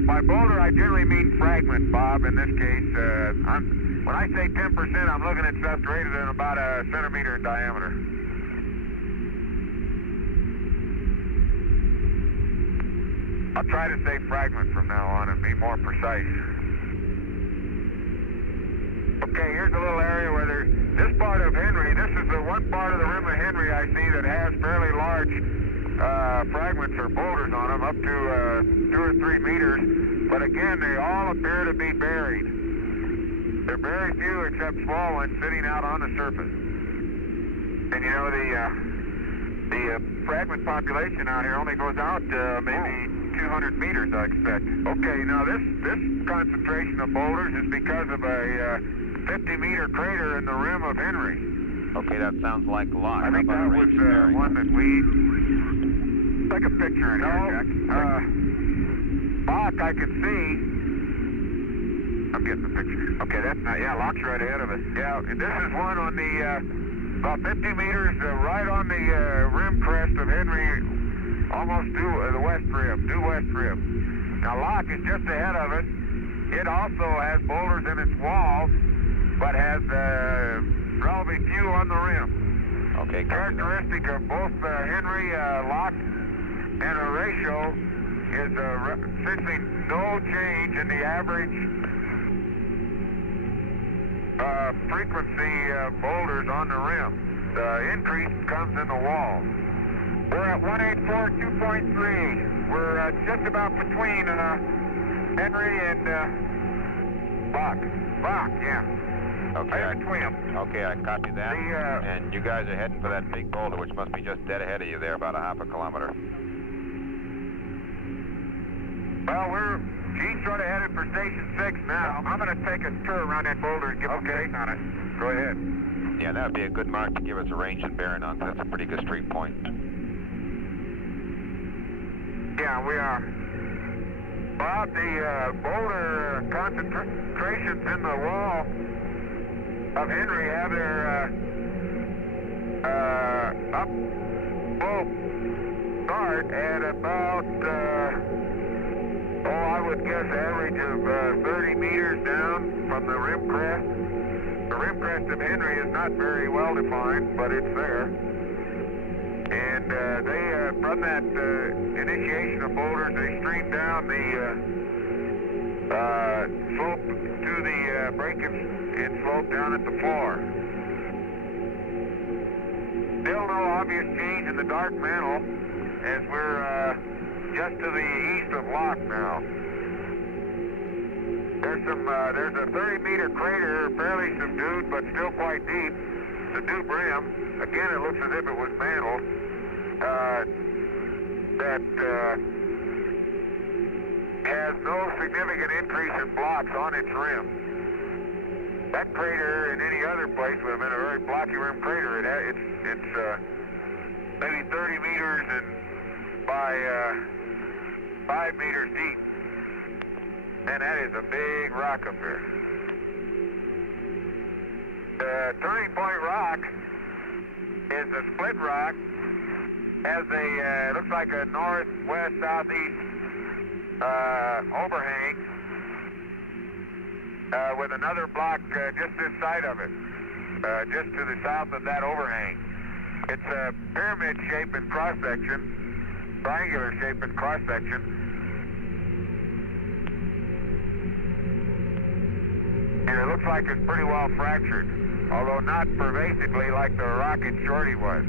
by boulder, I generally mean fragment, Bob. In this case, when I say 10%, I'm looking at stuff greater than about a centimeter in diameter. I'll try to say fragment from now on and be more precise. Okay, here's a little area where this part of Henry, this is the one part of the rim of Henry I see that has fairly large fragments or boulders on them, up to 2 or 3 meters. But again, they all appear to be buried. There are very few except small ones sitting out on the surface. And you know, the fragment population out here only goes out maybe 200 meters, I expect. Okay, now this concentration of boulders is because of a 50-meter crater in the rim of Henry. Okay, that sounds like Locke. I think that was one that we... Take a picture in here, Jack. Locke, I can see. I'm getting the picture. Okay, that's not... Yeah, Locke's right ahead of us. Yeah, and this is one on the... about 50 meters right on the rim crest of Henry, almost due the west rim, due west rim. Now, Locke is just ahead of us. It also has boulders in its walls, but has relatively few on the rim. Okay. Characteristic of both Henry, Locke, and Horatio is essentially no change in the average frequency of boulders on the rim. The increase comes in the wall. We're at 184.2.3. We're just about between Henry and Locke. Locke, yeah. Okay. Right between them. Okay, I copy that. And you guys are heading for that big boulder, which must be just dead ahead of you there, about a half a kilometer. Well, we're sort of headed for Station 6 now. I'm going to take a tour around that boulder and give a date on it. Go ahead. Yeah, that would be a good mark to give us a range and bearing on, 'cause that's a pretty good street point. Yeah, we are. Bob, the boulder concentrations in the wall of Henry have their up slope start at about, I would guess average of 30 meters down from the rim crest. The rim crest of Henry is not very well defined, but it's there. And they, from that initiation of boulders, they stream down the slope to the break-in slope down at the floor. Still no obvious change in the dark mantle as we're just to the east of Locke now. There's a 30-meter crater, fairly subdued, but still quite deep. Subdued rim. Again, it looks as if it was mantled. That has no significant increase in blocks on its rim. That crater in any other place would have been a very blocky rim crater. It's maybe 30 meters and by 5 meters deep. And that is a big rock up there. The Turning Point Rock is a split rock. Has a, looks like a northwest-southeast overhang with another block just this side of it, just to the south of that overhang. It's a pyramid shape in cross-section, triangular shape in cross-section. And it looks like it's pretty well fractured, although not pervasively like the rock in Shorty was.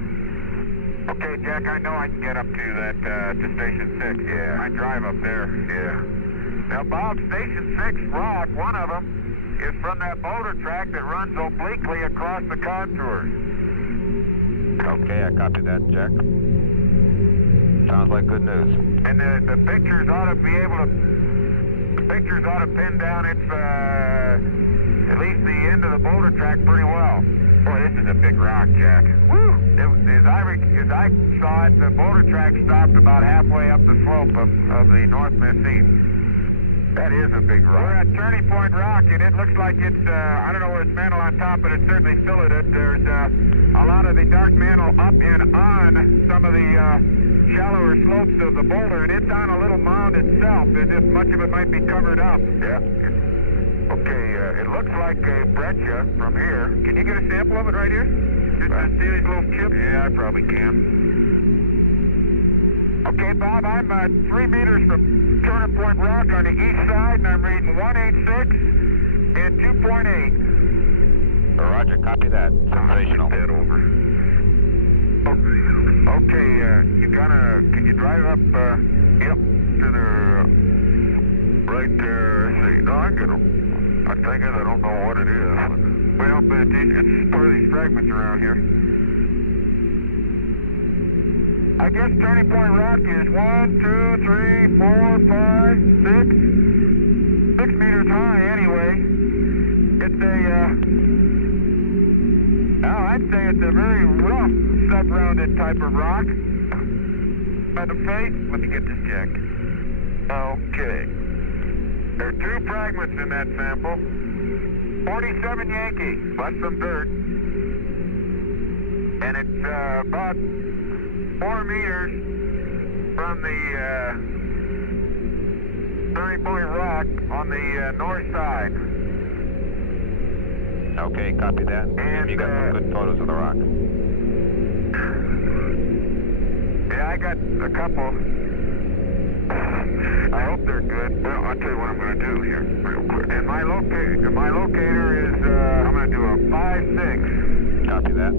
Okay, Jack, I know I can get up to that, to Station 6. Yeah. I drive up there. Yeah. Now, Bob, Station 6 rock, one of them, is from that boulder track that runs obliquely across the contours. Okay, I copy that, Jack. Sounds like good news. And the pictures ought to be able to, pin down its, at least the end of the boulder track pretty well. Boy, this is a big rock, Jack. Woo! As I saw it, the boulder track stopped about halfway up the slope of the North Mesquite. That is a big rock. We're at Turning Point Rock, and it looks like it's, I don't know where it's mantled on top, but it's certainly filleted. There's a lot of the dark mantle up and on some of the shallower slopes of the boulder, and it's on a little mound itself, as if much of it might be covered up. Yeah. Okay, it looks like a breccia from here. Can you get a sample of it right here? Just to see these little chips? Yeah, I probably can. Okay, Bob, I'm 3 meters from Turning Point Rock on the east side, and I'm reading 186 and 2.8. Roger, copy that. Sensational. That over. Okay, can you drive up, yep, to the, right there, let's see. No, I get them. I think I don't know what it is. Well, but it's part of these fragments around here. I guess Turning Point Rock is 1, 2, 3, 4, 5, 6 meters high anyway. It's I'd say it's a very rough, sub-rounded type of rock. By the face, let me get this, Jack. Okay. There are 2 fragments in that sample. 47 Yankee, plus some dirt. And it's about 4 meters from the Turning Point Rock on the north side. Okay, copy that. And you got some good photos of the rock. Yeah, I got a couple. I hope they're good. Well, I'll tell you what I'm going to do here real quick. And my locator is, I'm going to do a 5-6. Copy that.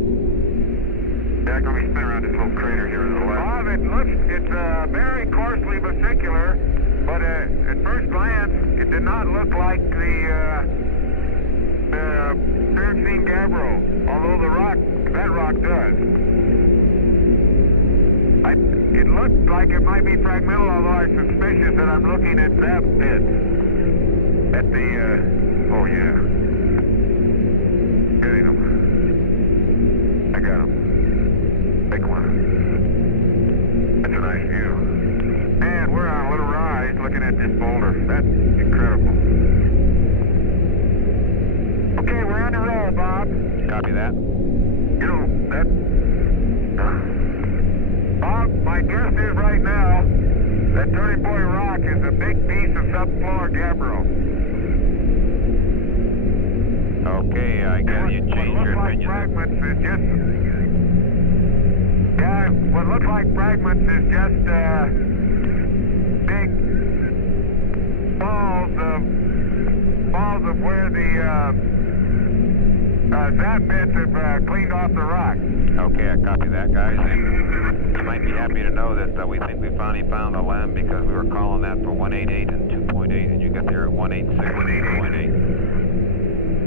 Jack, let me spin around this little crater here to the left. Bob, it's very coarsely vesicular, but at first glance, it did not look like the Pyroxene Gabbro, although that rock does. It looked like it might be fragmental, although I'm suspicious that I'm looking at zap pits. At the, oh yeah. Getting them. I got them. Big one. That's a nice view. Man, we're on a little rise looking at this boulder. That's incredible. Okay, we're on the roll, Bob. Copy that. You know, Bob, my guess is right now that Turning Point Rock is a big piece of subfloor gabbro. Okay, I guess you changed your opinion. Fragments is just, yeah, what looks like fragments is just big balls of where the zap bits have cleaned off the rock. Okay, I copy that, guys. And you might be happy to know that we think we finally found the limb because we were calling that for 188 and 2.8, and you got there at 186 and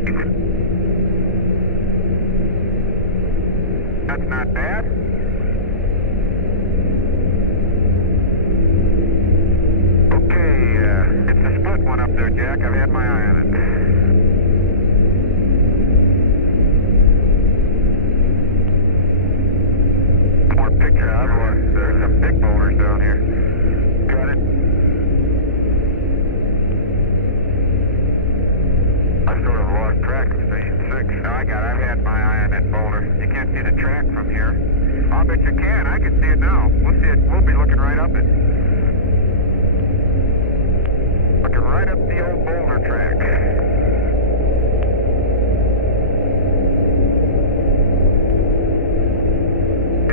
2.8. That's not bad. Okay, it's a split one up there, Jack. I've had my eye on it. More picture out of us. There's some big boulders down here. Got it. I sort of lost track of Station 6. No, I got it. I've had my eye on that boulder. You can't see the track from here. I'll bet you can. I can see it now. We'll see it. We'll be looking right up it. Looking right up the old boulder track.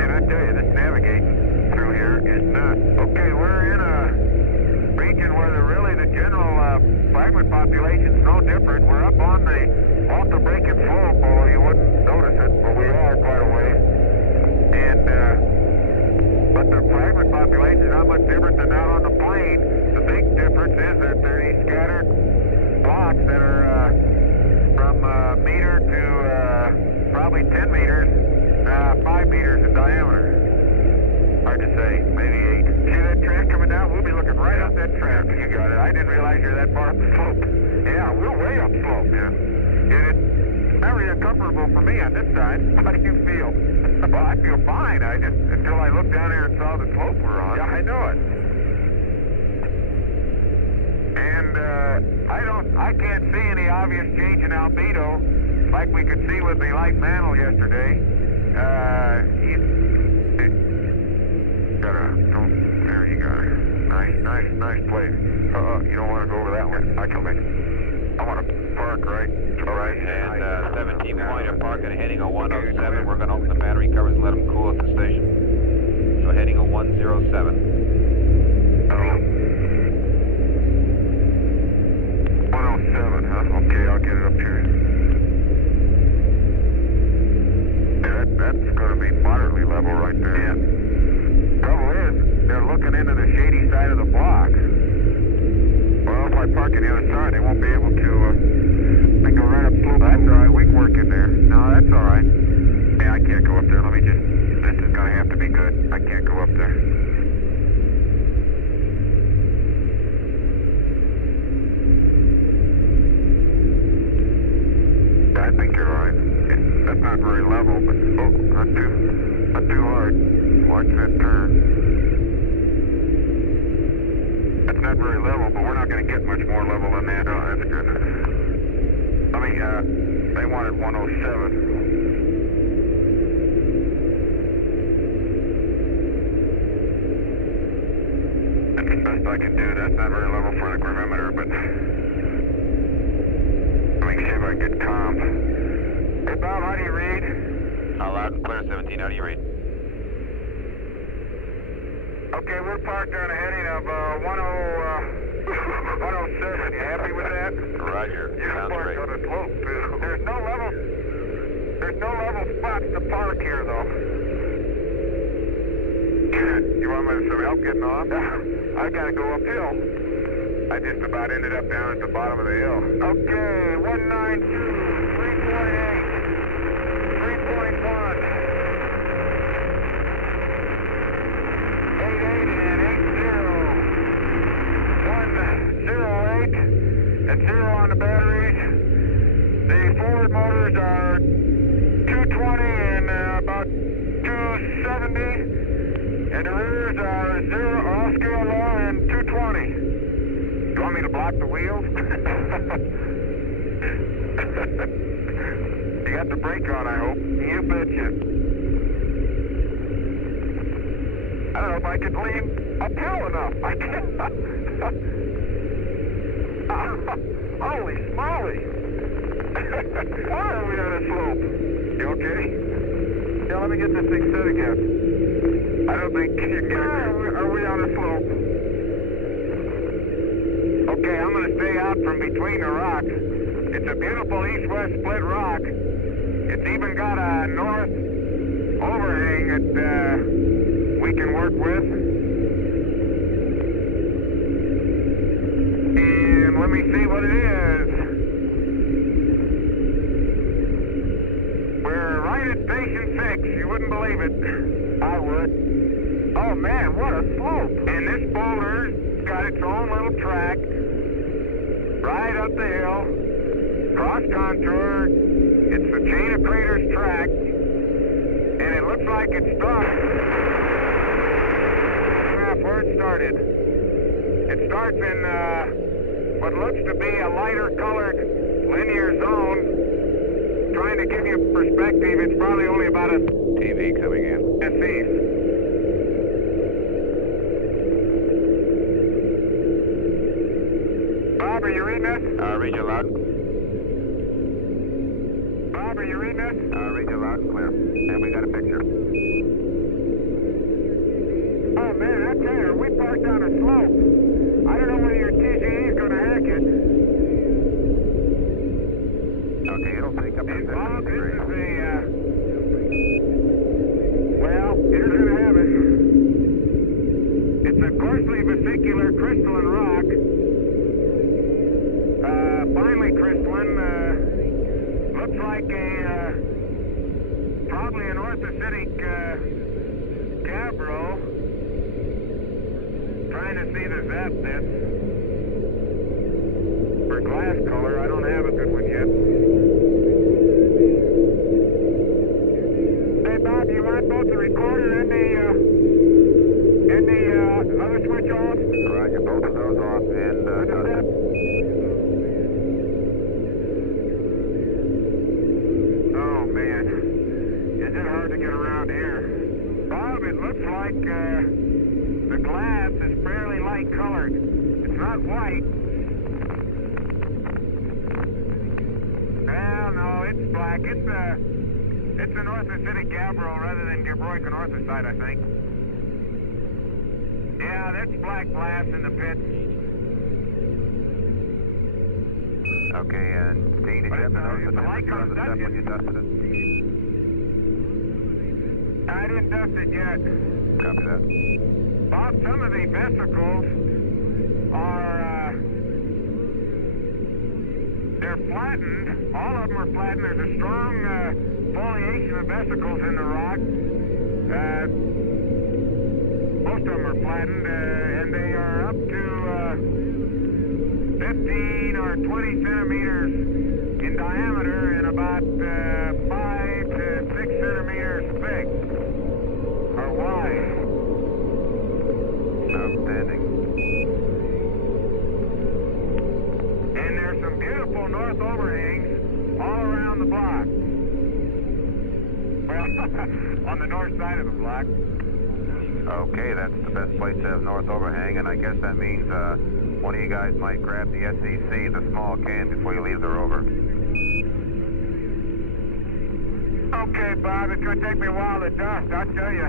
And I tell you, this navigating through here is nuts. Okay, we're in a region where the general fragment population's no different. We're up on off the breaking slope, although you wouldn't notice it, but we are quite a ways. And, but the fragment population is not much different than out on the plain. The big difference is that there are these scattered blocks that are from a meter to probably 10 meters, 5 meters in diameter. Hard to say, maybe 8. down, we'll be looking right up that track. You got it. I didn't realize you're that far up the slope. Yeah, we're way up slope. Yeah. It's very uncomfortable for me on this side. How do you feel? Well, I feel fine. I just, until I looked down here and saw the slope we're on. Yeah, I know it. And I can't see any obvious change in albedo like we could see with the light mantle yesterday. There you got it. Nice place. You don't want to go over that one. I want to park right. All right. And 17 pointer park and heading a 107. We're going to open the battery covers and let them cool at the station. So heading a 107. 107, huh? Okay, I'll get it up here. Yeah, that's going to be moderately level right there. Yeah. Trouble is, they're looking into the shady side of the block. Well, if I park on the other side, they won't be able to, they go right up slope. That's all right, we can work in there. No, that's all right. Yeah, I can't go up there. Let me just, this is going to have to be good. I can't go up there. I think you're right. That's not very level, but not too hard. Watch that turn. That's not very level, but we're not going to get much more level than that. Oh, that's good. Let me, they wanted 107. That's the best I can do. That's not very level for the gravimeter, but let me see if I can get calm. Hey, Bob, how do you read? Loud and clear, 17. How do you read? Okay, we're parked on a heading of 107. You happy with that? Roger. Sounds great. On a slope, too. There's no level spots to park here, though. You want me to some help getting off? I gotta go uphill. I just about ended up down at the bottom of the hill. Okay, 192, 3.8, 3.1. 880 and 80. 108 and 0 on the batteries. The forward motors are 220 and about 270. And the rears are 0 off scale low and 220. You want me to block the wheels? You got the brake on, I hope. You betcha. I don't know if I could lean uphill enough. I can't. Holy smoly. Why are we on a slope? You okay? Yeah, let me get this thing set again. I don't think you can. Are we on a slope? Okay, I'm going to stay out from between the rocks. It's a beautiful east-west split rock. It's even got a north overhang that we can work with. And let me see what it is. We're right at station 6. You wouldn't believe it. I would. Oh man, what a slope. And this boulder's got its own little track right up the hill, cross contour. It's the Chain of Craters track, and it looks like it starts where it started. It starts in what looks to be a lighter colored linear zone. Trying to give you perspective, it's probably only about a TV coming in. east. Bob, are you reading us? Read you loud. Bob, are you reading us? Read you loud and clear. And we got a picture. Oh man, I tell you, we parked on a slope. I don't know whether your TGE is going to hack it. Okay, it'll take up to 50 Bob, this degrees. is well, here's going to have it. It's a coarsely vesicular crystalline rock. Finely crystalline. Looks like probably an orthocytic gabbro. trying to see the zap bits for glass color. I don't have a good one yet. Hey, Bob, you want both the recorder and the other switch off? Roger, both of those off and Oh, man. Is it hard to get around here? Bob, it looks like the glass is fairly light colored. It's not white. Well, no, it's black. It's an orthocytic gabbro rather than gabbroic orthocyte, I think. Yeah, that's black glass in the pits. Okay, and Dean, did you have to notice the temperature on the step when you dusted it? I didn't dust it yet. Copy that. Bob, some of the vesicles are, they're flattened. All of them are flattened. There's a strong foliation of vesicles in the rock. Most of them are flattened, and they are up to 15 or 20 centimeters in diameter and about 5 to 6 centimeters thick or wide. Outstanding. And there's some beautiful north overhangs all around the block. Well, on the north side of the block. Okay, that's the best place to have north overhang, and I guess that means one of you guys might grab the SEC, the small can, before you leave the rover. Okay, Bob, it's going to take me a while to dust, I'll tell you.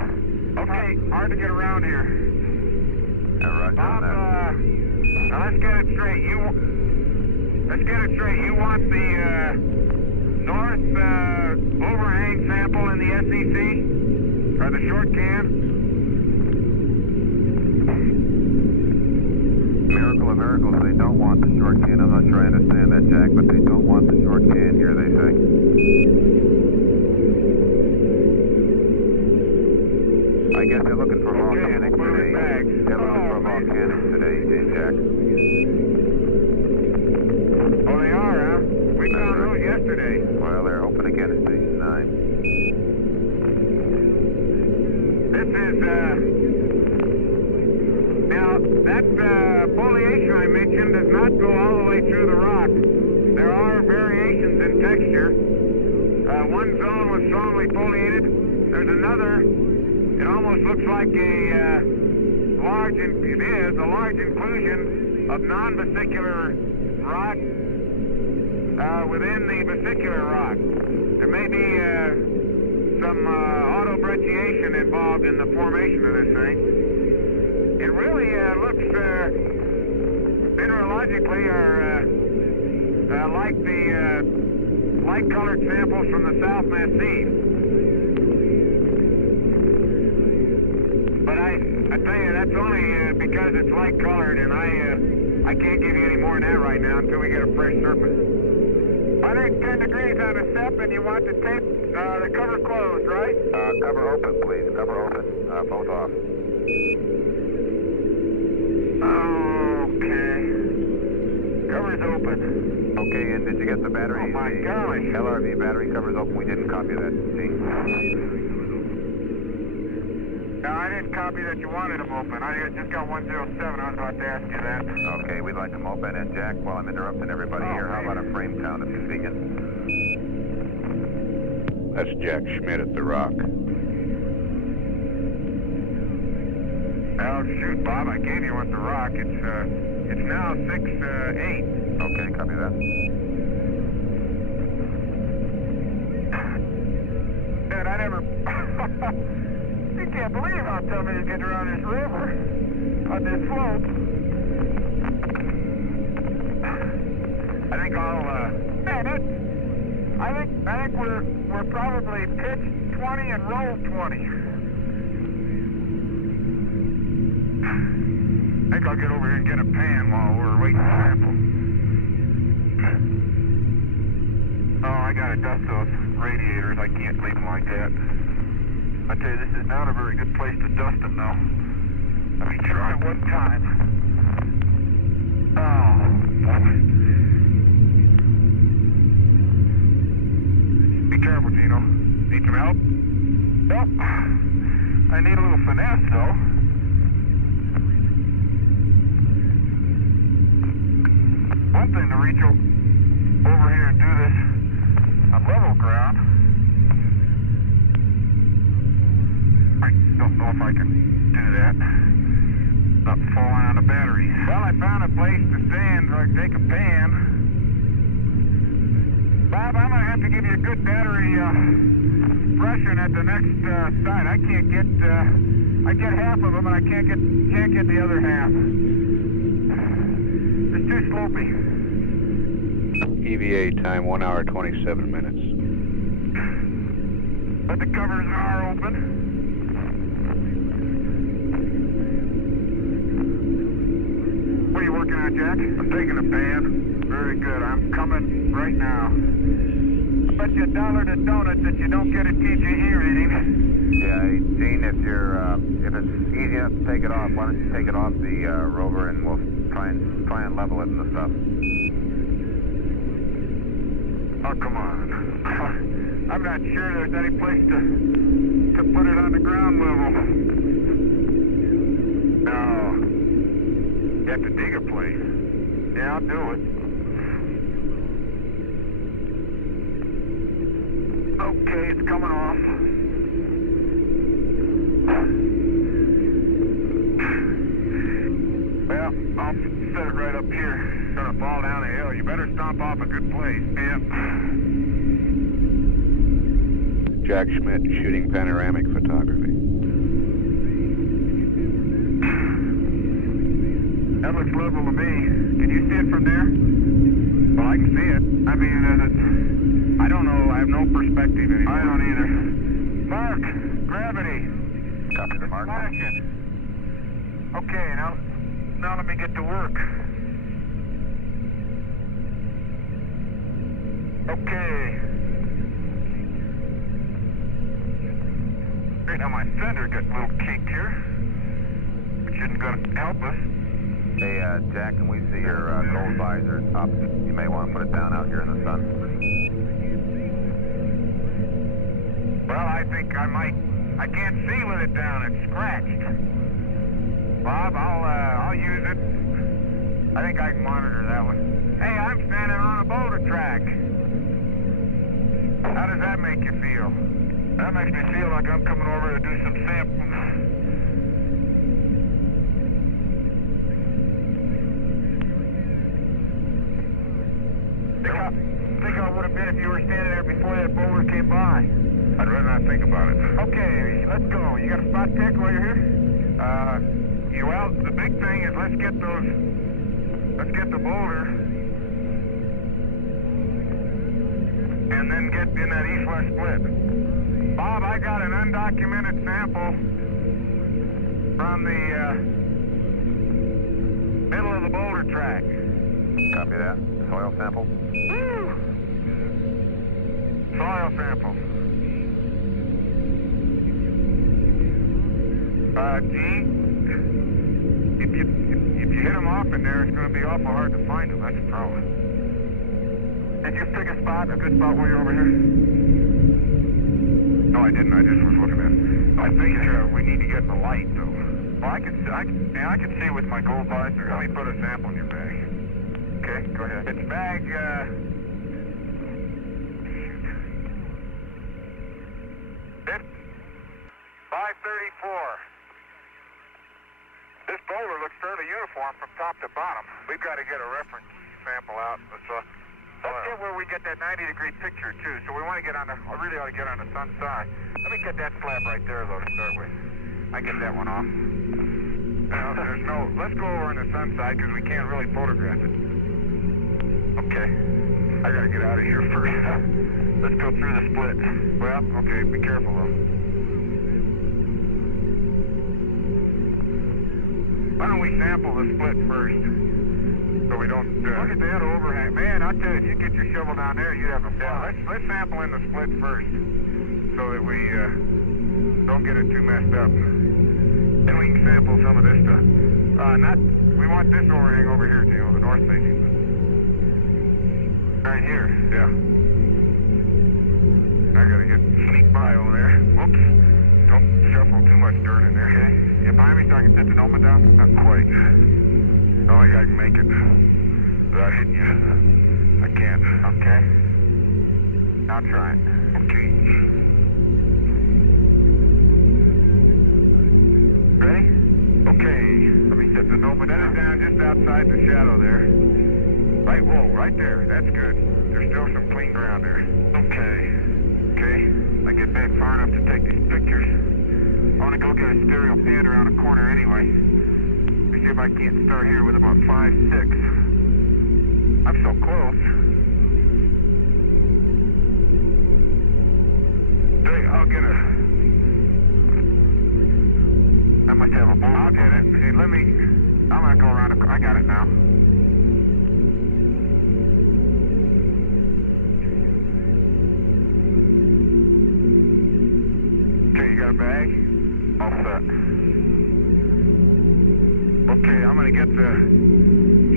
Okay, hard to get around here. Roger Bob, on that. now let's get it straight. You want the north overhang sample in the SEC? Or the short can? Miracle of miracles, they don't want the short can. I'm not sure I understand that, Jack, but they don't want the short can here, they say. I guess they're looking for volcanics today. They're looking for volcanics today, Jack. Oh, they are, huh? We found those yesterday. Well, they're hoping again at Station 9. This is, now, that foliation I mentioned does not go all the way through the rock. There are variations in texture. One zone was strongly foliated. There's another. It almost looks like a large inclusion of non-vesicular rock within the vesicular rock. There may be some autobrecciation involved in the formation of this thing. It really looks mineralogically like the light-colored samples from the South Massif. But I tell you, that's only because it's light-colored, and I can't give you any more than that right now until we get a fresh surface. 110 degrees on the step, and you want the tape, the cover closed, right? Cover open, please. Cover open. Both off. Okay. Cover's open. Okay, and did you get the battery? Oh, my gosh. LRV battery cover's open. We didn't copy that, Gene. No, I didn't copy that you wanted them open. I just got 107. I was about to ask you that. Okay, we'd like them open. And Jack, while I'm interrupting everybody here, how about a frame count if convenient? That's Jack Schmidt at the Rock. Well, shoot, Bob, I gave you what the Rock. It's now 6-8. Okay, copy that. Dad, I never... You can't believe how tough it is getting around this river on this slope. I think I'll, man, I think we're probably pitch 20 and roll 20. I think I'll get over here and get a pan while we're waiting to sample. Oh, I gotta dust those radiators. I can't leave them like that. I tell you, this is not a very good place to dust them now. Let me try one time. Oh, boy. Be careful, Gino. Need some help? Nope. I need a little finesse, though. One thing to reach over here and do this on level ground. I don't know if I can do that. Not falling on the batteries. Well, I found a place to stand so I can take a pan. Bob, I'm gonna have to give you a good battery brushing at the next site. I can't get I get half of them and I can't get the other half. It's too slopey. EVA time 1 hour 27 minutes. But the covers are open. What are you working on, Jack? I'm taking a pan. Very good. I'm coming right now. I bet you $1 to donut that you don't get a TGE reading. Yeah, Gene, if it's easy enough to take it off, why don't you take it off the rover and we'll try and level it and the stuff. Oh, come on. I'm not sure there's any place to put it on the ground level. No. You have to dig a place. Yeah, I'll do it. Okay, it's coming off. Well, I'll set it right up here. It's gonna fall down the hill. You better stomp off a good place. Yep. Jack Schmidt shooting panoramic photography. That looks level to me. Can you see it from there? Well, I can see it. I mean, I don't know. I have no perspective anymore. I don't either. Mark, gravity. Copy the mark. Flashing. Okay, now let me get to work. Okay. Right now my sender got a little kinked here, which isn't going to help us. Hey, Jack, can we see your gold visor up? You may want to put it down out here in the sun. Well, I think I might. I can't see with it down. It's scratched. Bob, I'll use it. I think I can monitor that one. Hey, I'm standing on a boulder track. How does that make you feel? That makes me feel like I'm coming over to do some sampling. Think I would have been if you were standing there before that boulder came by. I'd rather not think about it. Okay, let's go. You got a spot pick while you're here? Well, the big thing is let's get the boulder and then get in that east-west split. Bob, I got an undocumented sample from the middle of the boulder track. Copy that. Soil sample. Woo! Soil sample. Gene, if you hit them off in there, it's going to be awful hard to find them. That's the problem. Did you pick a good spot while you're over here? No, I didn't. I just was looking at it. I think we need to get in the light, though. Well, I can see with my gold visor. Let me put a sample in your bag. Okay, go ahead. It's bag, 534. This boulder looks fairly uniform from top to bottom. We've got to get a reference sample out. Let's get where we get that 90-degree picture, too. So we want to get on the, I really ought to get on the sun side. Let me get that slab right there, though, to start with. I get that one off. Let's go over on the sun side, because we can't really photograph it. Okay. I got to get out of here first. Let's go through the split. Well, okay, be careful, though. Why don't we sample the split first? So we don't... Look at that overhang. Man, I'll tell you, if you get your shovel down there, you'd have a fly. Yeah, let's sample in the split first, so that we don't get it too messed up. Then we can sample some of of this stuff. We want this overhang over here, you know, the north facing. Right here. Yeah. I gotta sneak by over there. Whoops. Don't shuffle too much dirt in there. Okay. You behind me so I can set the Noma down? Not quite. No, I can make it without hitting you. I can't. Okay. I'll try it. Okay. Ready? Okay. Let me set the Noma down just outside the shadow there. Right, whoa, right there. That's good. There's still some clean ground there. Okay. Okay. I get back far enough to take these pictures. I want to go get a stereo pan around the corner anyway. Let me see if I can't start here with about 5, 6. I'm so close. Hey, I'll get a... I must have a bowl. I'll get it. Hey, let me... I'm going to go around the... I got it now. Okay, you got a bag? All set. Okay, I'm going to get the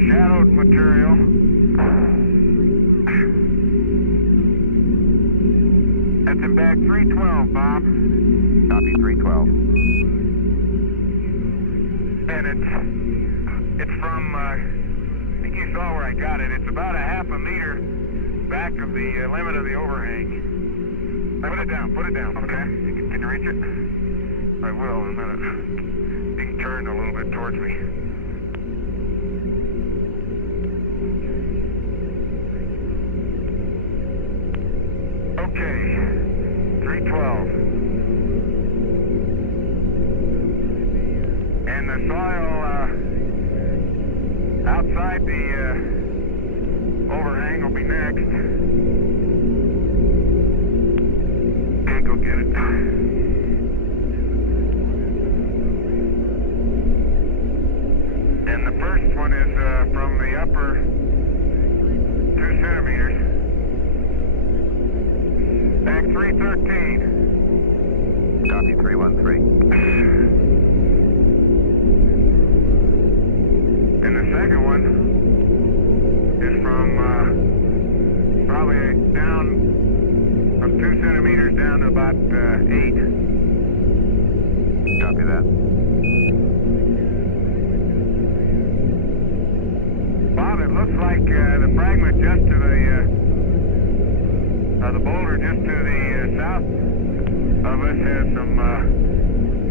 shadowed material. That's in bag 312, Bob. Copy 312. And it's from, I think you saw where I got it. It's about a half a meter back of the limit of the overhang. Put it down, okay? Can you reach it? I will in a minute. You can turn a little bit towards me. Okay, 312. And the soil outside the overhang will be next. Okay, go get it. And the first one is from the upper 2 centimeters. Bag 313. Copy 313. And the second one is from probably down from 2 centimeters down to about 8. Copy that. Bob, it looks like the fragment just to the boulder just to the south of us has some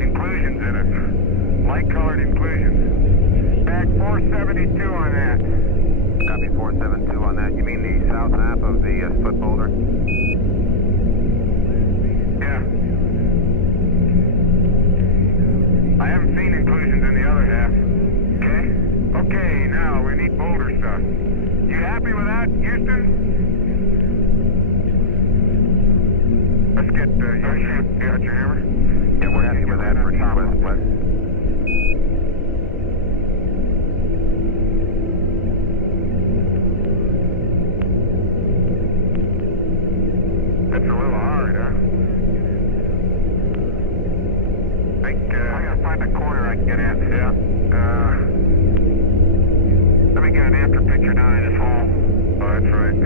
inclusions in it, light-colored inclusions. Bag 472 on that. Copy 472 on that. You mean the south half of the split boulder? Yeah. I haven't seen inclusions in the other half. Okay? Okay, now we need boulder stuff. You happy with that, Houston? Let's get, you got your hammer? Yeah, we're happy with that for West. That's a little hard, huh? I think, I gotta find a corner I can get at. Yeah. Let me get an after picture down in this hole. Oh, that's right.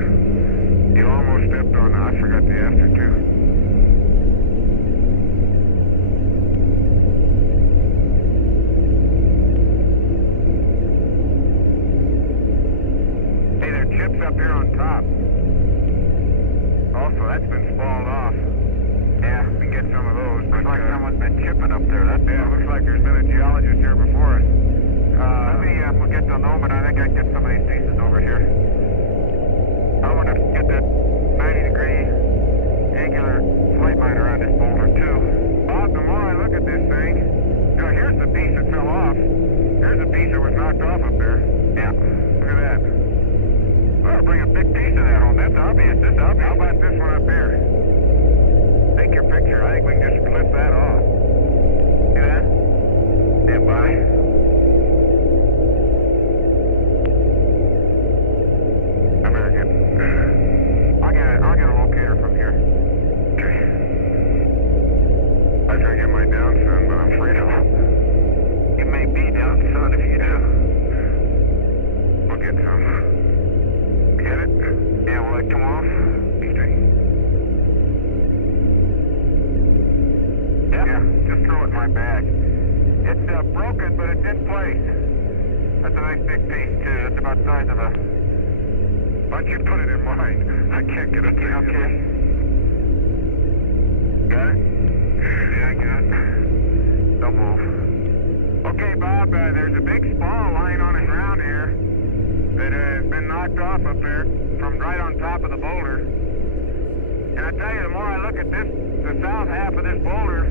You almost stepped on, I forgot the after too. Hey, there are chips up here on top. Also, that's been spalled off. Yeah, we can get some of those. Looks like someone's been chipping up there. That's it. Looks like there's been a geologist here before us. Let me we'll get the Noma. I think I can get some of these pieces over here. I want to get that 90-degree angular flight line around this boulder, too. Bob, the more I look at this thing, you know, here's the piece that fell off. Here's the piece that was knocked off up there. Yeah. Look at that. Well, bring a big piece of that home. That's obvious. This obvious. How about this one up here? Take your picture. I think we can just lift that off. See that? Stand by. American. I'll get a locator from here. Okay. I try to get my down sun, but I'm afraid you may be broken, but it's in place. That's a nice big piece, too. That's about the size of a... Why don't you put it in mine? I can't get it there. Okay. Got it? Yeah, I got it. Don't move. Okay, Bob, there's a big spall lying on the ground here that has been knocked off up there from right on top of the boulder. And I tell you, the more I look at this, the south half of this boulder,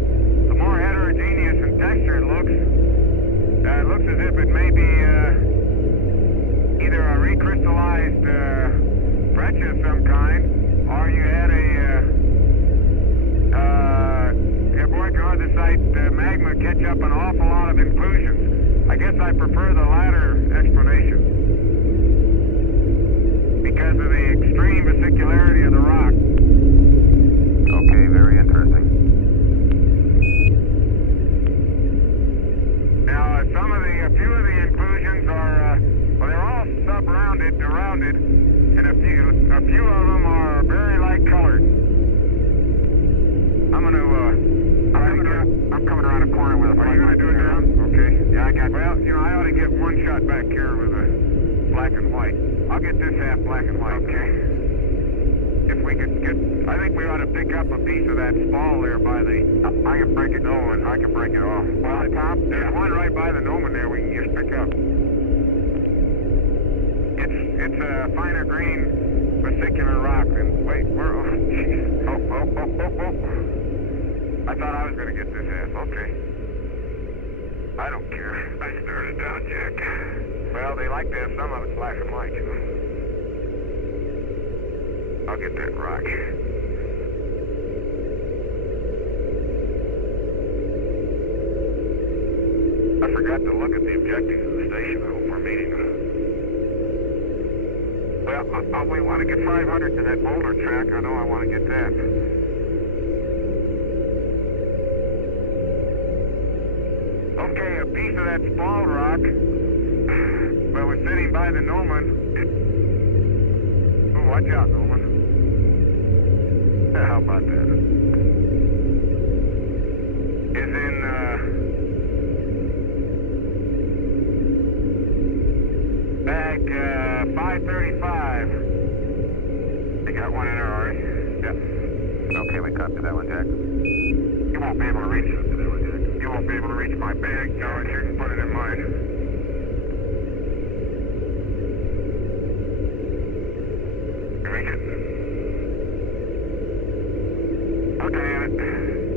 the more heterogeneous in texture it looks. It looks as if it may be either a recrystallized breccia of some kind, or you had a gabbroic andesite magma catch up an awful lot of inclusions. I guess I prefer the latter explanation because of the extreme vesicularity of the rock. Okay, very interesting. Now, a few of the inclusions are, well, they're all sub-rounded to rounded, and a few of them are very light colored. I'm coming around the corner with a flashlight. Are you going to do it now? Okay. Yeah, I got. Well, you know, I ought to get one shot back here with a black and white. I'll get this half black and white. Okay. If we could get, I think we ought to pick up a piece of that spall there by the. I can break it. No, and I can break it off. Well, the top. There's one right by the gnomon there. We can just pick up. It's a finer green vesicular rock. And wait, where? Oh, jeez. Oh. I thought I was going to get this ass. Okay. I don't care. I started down, Jack. Well, they like to have some of it black and white, you know. I'll get that rock. I forgot to look at the objectives of the station. I hope we're meeting them. Well, we want to get 500 to that boulder track. I know I want to get that. Okay, a piece of that spall rock that was sitting by the gnomon. Oh, watch out, gnomon. How about that? Is in, bag, 535. You got one in there already? Yep. Okay, we copy that one, Jack. You won't be able to reach it. You won't be able to reach my bag, George. You can put it in mine. You reach it? Okay,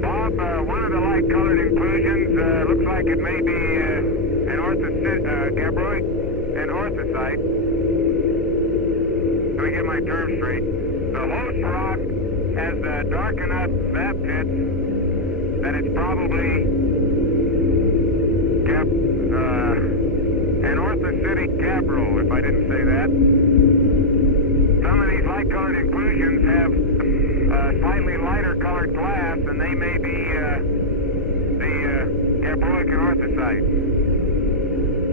Bob, one of the light-colored inclusions looks like it may be an gabbroic and orthosite. Let me get my terms straight. The Los rock has dark enough baptits that it's probably an orthositic gabbro, if I didn't say that. Some of these light-colored inclusions have slightly lighter colored glass, and they may be the gabbroic and orthosite.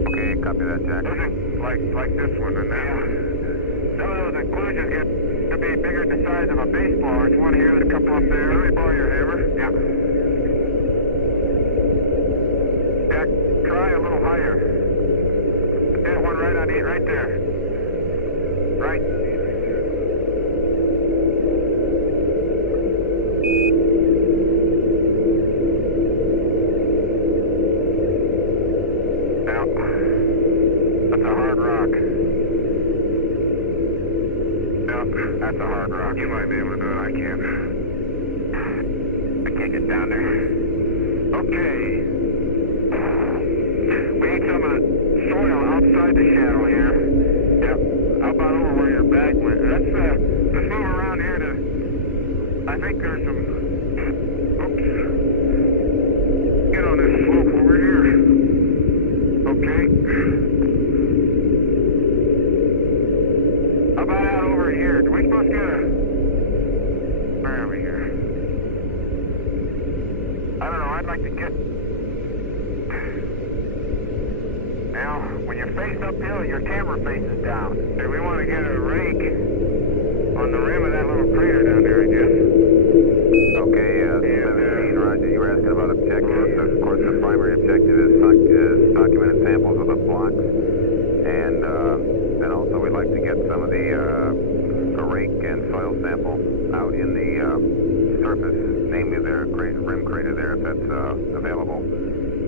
Okay, copy that, Jack. Those are like this one, and that. Some of those inclusions get to be bigger than the size of a baseball. There's one here, there's a couple up there. Let me borrow your hammer. Yeah. Jack, try a little higher. There's one right on it, right there. Right. Now, that's a hard rock. No, that's a hard rock. You might be able to do it. I can't. I can't get down there. Okay. We need some soil outside the shadow here. Yep. How about over where your bag went? Let's move around here to... I think there's some... Oops. Get on this slope over here. Okay. How about out over here? Do we supposed to get a... Where are we here? I don't know. I'd like to get... Now, when you're faced uphill, your camera faces down. Do we want to get a rake on the rim of that little crater down there, I guess? Okay, 17, Roger. You were asking talking about objectives, of course, the primary objective is documented samples of the blocks, and then also we'd like to get some of the a rake and soil sample out in the surface, namely their rim crater there, if that's available.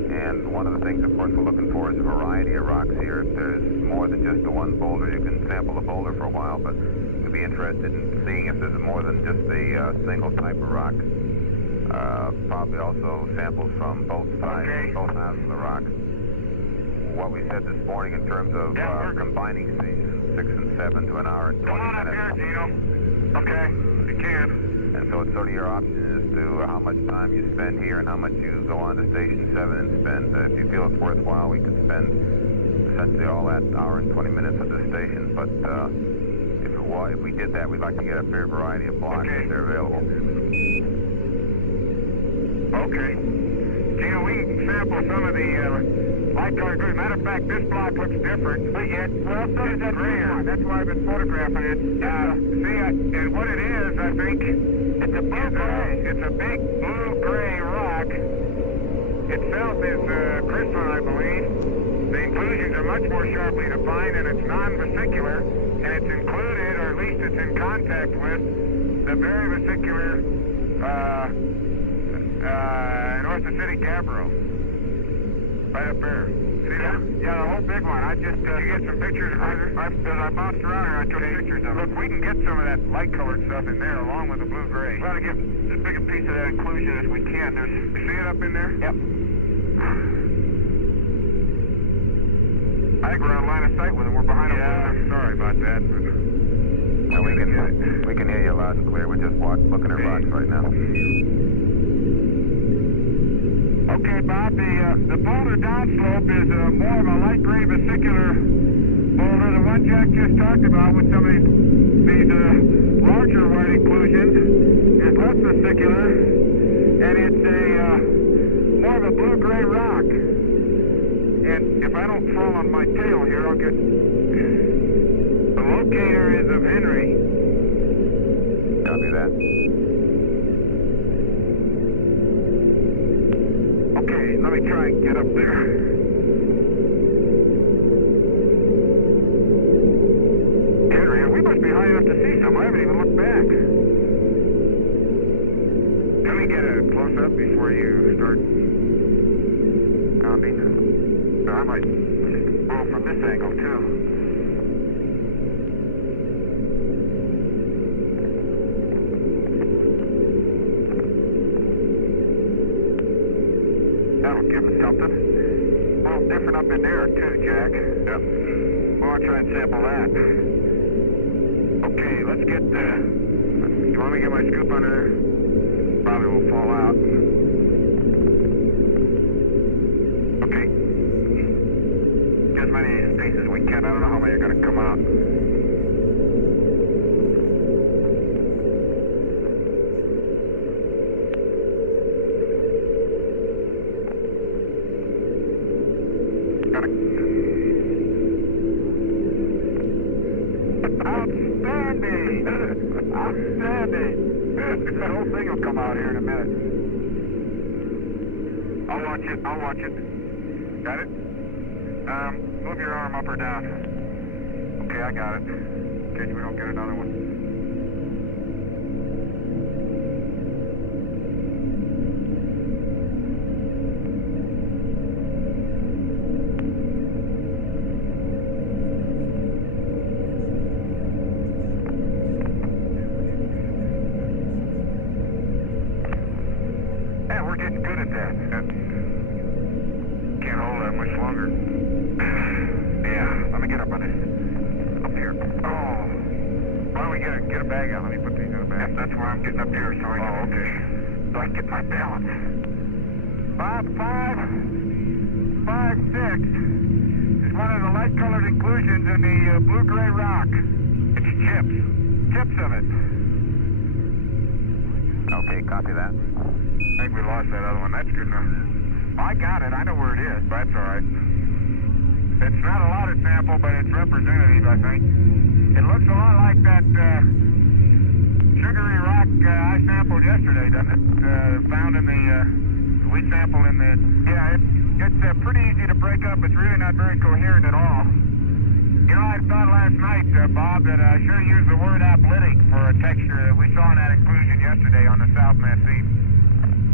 And one of the things, of course, we're looking for is a variety of rocks here. If there's more than just the one boulder, you can sample the boulder for a while, but we'd be interested in seeing if there's more than just a single type of rock. Probably also samples from both sides, both halves of the rock. What we said this morning in terms of combining stations 6 and 7 to an hour and 20 minutes. Come on up here, Gino. Okay, you can. And so it's sort of your option as to how much time you spend here and how much you go on to station 7 and spend. If you feel it's worthwhile, we could spend essentially all that hour and 20 minutes at the station. But if we did that, we'd like to get a fair variety of blocks if they're available. Okay. Gino, we can sample some of the light colored green. Matter of fact, this block looks different. Well, so does that green one. That's why I've been photographing it. And what it is, I think, it's a blue-gray. It's a big blue-gray rock. Itself is crystalline, I believe. The inclusions are much more sharply defined, and it's non-vesicular, and it's included, or at least it's in contact with, the very vesicular orthositic gabbro. Right up there. See that? Yeah, the whole big one. Did you get some pictures of it? I bounced around here, I took pictures of it. Look, we can get some of that light-colored stuff in there along with the blue-gray. We ought to get as big a piece of that inclusion as we can. You see it up in there? Yep. I think we're on line of sight with them. We're behind them. Yeah, sorry about that. No, we can hear you loud and clear. We're just looking at rocks right now. Okay, Bob, the boulder downslope is more of a light gray vesicular boulder. The one Jack just talked about with some of these larger white inclusions is less vesicular, and it's more of a blue-gray rock. And if I don't fall on my tail here, I'll get... The locator is of Henry. Copy that. Okay, let me try and get up there. Henry, we must be high enough to see some. I haven't even looked back. Let me get a close-up before you start counting. I might go from this angle, too. That'll give us something. A little different up in there, too, Jack. Yep. Well, I'll try and sample that. Okay, let's get you want me to get my scoop under there? Probably will fall out. Okay. Get as many pieces as we can. I don't know how many are going to come out. Outstanding! The whole thing will come out here in a minute. I'll watch it. Got it? Move your arm up or down. Okay, I got it. In case we don't get another one. Get a bag out. Let me put these in a bag. Yep, that's where I'm getting up here, so I can get my balance. Bob, 556 is one of the light-colored inclusions in the blue-gray rock. It's chips of it. Okay, copy that. I think we lost that other one. That's good enough. I got it. I know where it is, but that's all right. It's not a lot of sample, but it's representative, I think. It looks a lot like that sugary rock I sampled yesterday, doesn't it? Found in the We sampled in the... Yeah, it's pretty easy to break up. It's really not very coherent at all. You know, I thought last night, Bob, that I should have used the word apolitic for a texture that we saw in that inclusion yesterday on the South Massif.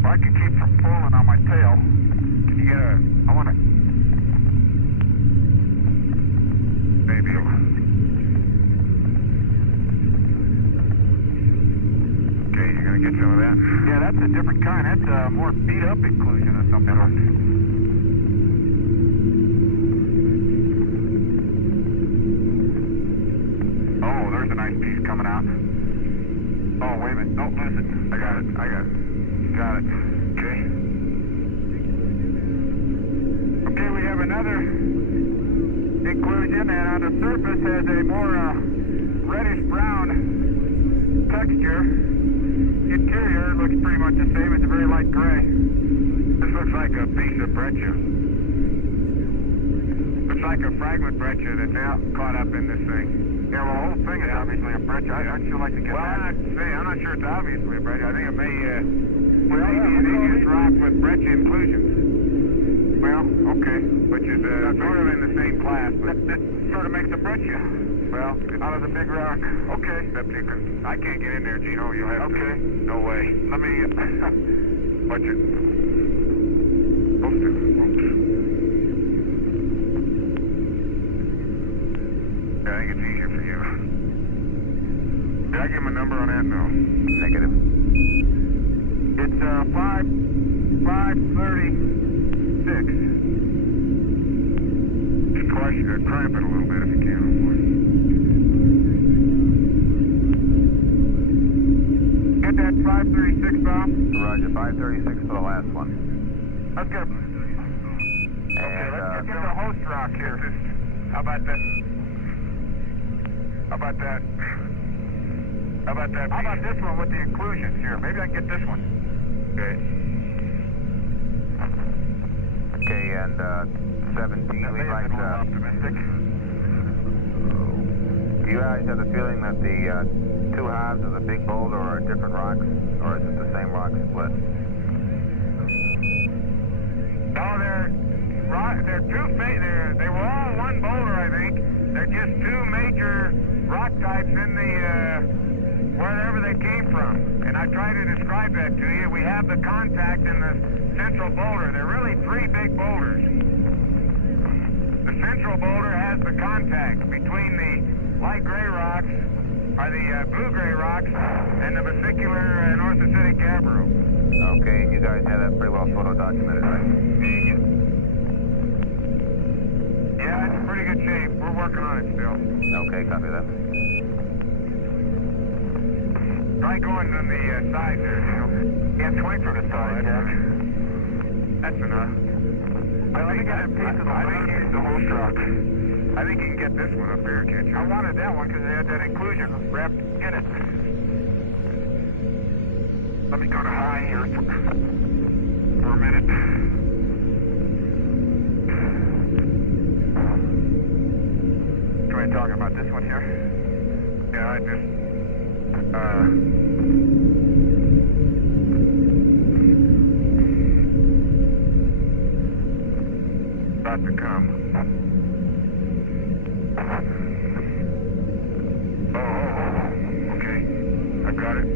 Well, I can keep from pulling on my tail. Can you get a... I want to... Maybe you'll... Okay, you're going to get some of that? Yeah, that's a different kind. That's a more beat-up inclusion of some sort. Oh, there's a nice piece coming out. Oh, wait a minute. Don't lose it. I got it. Got it. Okay. Okay, we have another inclusion, and on the surface has a more reddish-brown texture. Interior looks pretty much the same. It's a very light gray. This looks like a piece of breccia. Looks like a fragment breccia that's caught up in this thing. Yeah, well, the whole thing is obviously a breccia. I'd still like to get that. I'm not sure it's obviously a breccia. I think it may be an igneous rock with breccia inclusions. Well, okay, which is sort of in the same class, but that sort of makes a breccia. Well, out of the big rock. Okay. Except you can... I can't get in there, Gino. You'll have to. Okay. No way. Let me... watch it. Oops. Yeah, I think it's easier for you. Did I give him a number on that? No. Negative. It's 536. Just cramp it a little bit if you can. Get that 536, Bob? Roger, 536 for the last one. Let's get... Okay, let's get the host rock here. How about that? How about that? How about that? How about this one with the inclusions here? Maybe I can get this one. Okay. Okay, and 17, we'd like to... optimistic. Do you guys have the feeling that the two halves of the big boulder are different rocks, or is it the same rock split? No, they're two. They were all one boulder, I think. They're just two major rock types in the wherever they came from. And I try to describe that to you. We have the contact in the central boulder. They're really three big boulders. The central boulder has the contact between the light gray rocks, or the blue-gray rocks, and the vesicular North Acidic gabbro. Okay, and you guys have that pretty well photo documented, right? Yeah, it's in pretty good shape. We're working on it still. Okay, copy that. Try going on the side there, you know. Yeah, 20 from the side, Jack. That's enough. I think use the whole truck. I think you can get this one up here, can't you? I wanted that one because it had that inclusion wrapped in it. Let me go to high here for a minute. Try talking about this one here. Yeah, I just... about to come. Oh, okay. I've got it.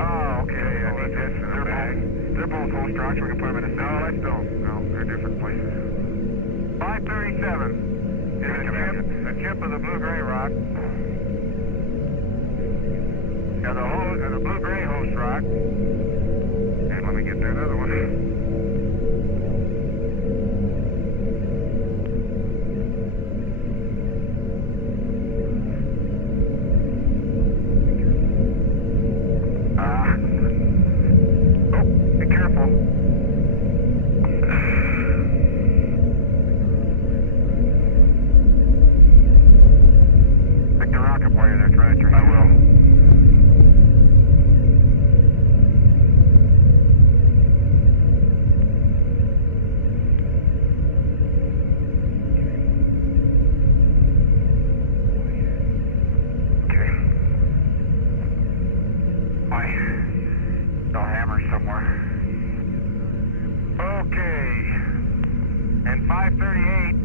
Oh, okay. I need this in a bag. They're both whole strocks. We can put them in a sack. No, let's don't. No, they're different places. 537 is the chip of the blue-gray rock. And the blue-gray host rock. And let me get that other one.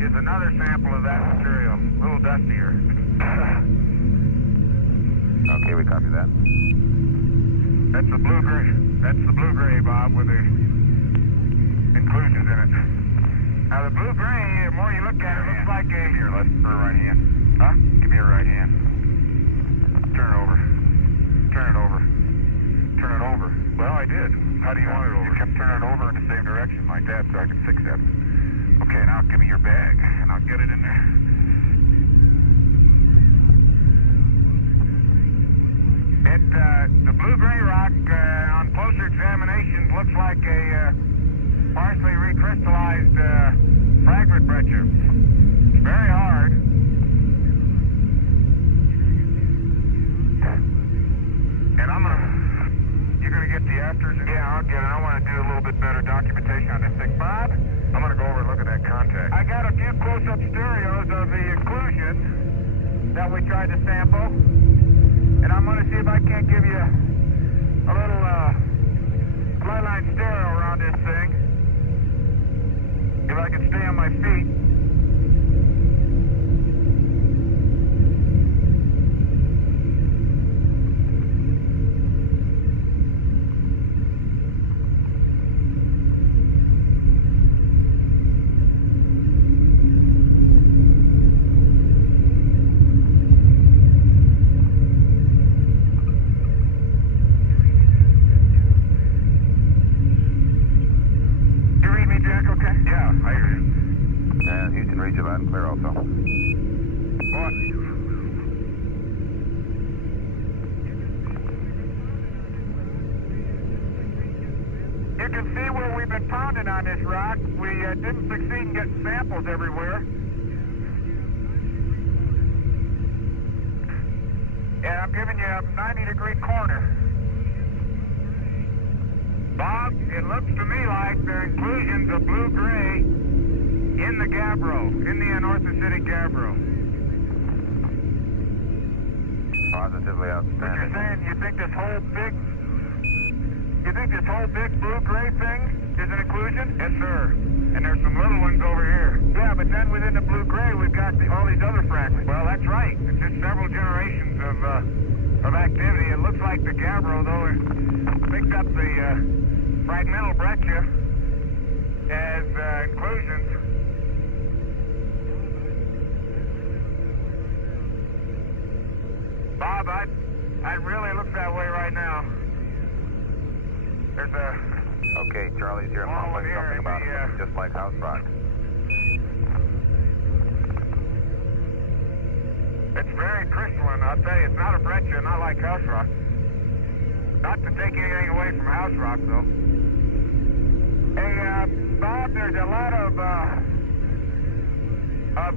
is another sample of that material, a little dustier. Okay, we copy that. That's the blue-gray. That's the blue-gray, Bob, with the inclusions in it. Now, the blue-gray, the more you look at it, looks like a... Here, let's turn it right hand. Huh? Give me your right hand. Turn it over. Turn it over. Turn it over. Well, I did. How do you want it over? You kept turning it over in the same direction like that, so I could fix that. Okay, now give me your bag, and I'll get it in there. The blue-gray rock, on closer examination, looks like a partially recrystallized fragment breccia. It's very hard. And you're gonna get the afters? Yeah, I'll get it. I want to do a little bit better documentation on this thing. Bob, I'm gonna go over and look at that contact. I got a few close-up stereos of the inclusions that we tried to sample. And I'm going to see if I can't give you a little fly line stereo around this thing. If I can stay on my feet. Clear also. What? You can see where we've been pounding on this rock. We didn't succeed in getting samples everywhere. Yeah, I'm giving you a 90-degree corner. Bob, it looks to me like there are inclusions of blue-gray in the gabbro, in the anorthositic gabbro. Positively outstanding. But you're saying you think this whole big blue-gray thing is an inclusion? Yes, sir. And there's some little ones over here. Yeah, but then within the blue-gray, we've got all these other fragments. Well, that's right. It's just several generations of activity. It looks like the gabbro, though, picked up the fragmental breccia as inclusions. Bob, it really looks that way right now. There's a... Okay, Charlie's here mumbling something about it, just like house rock. It's very crystalline, I'll tell you. It's not a breccia, not like house rock. Not to take anything away from house rock, though. Hey, Bob, there's a lot of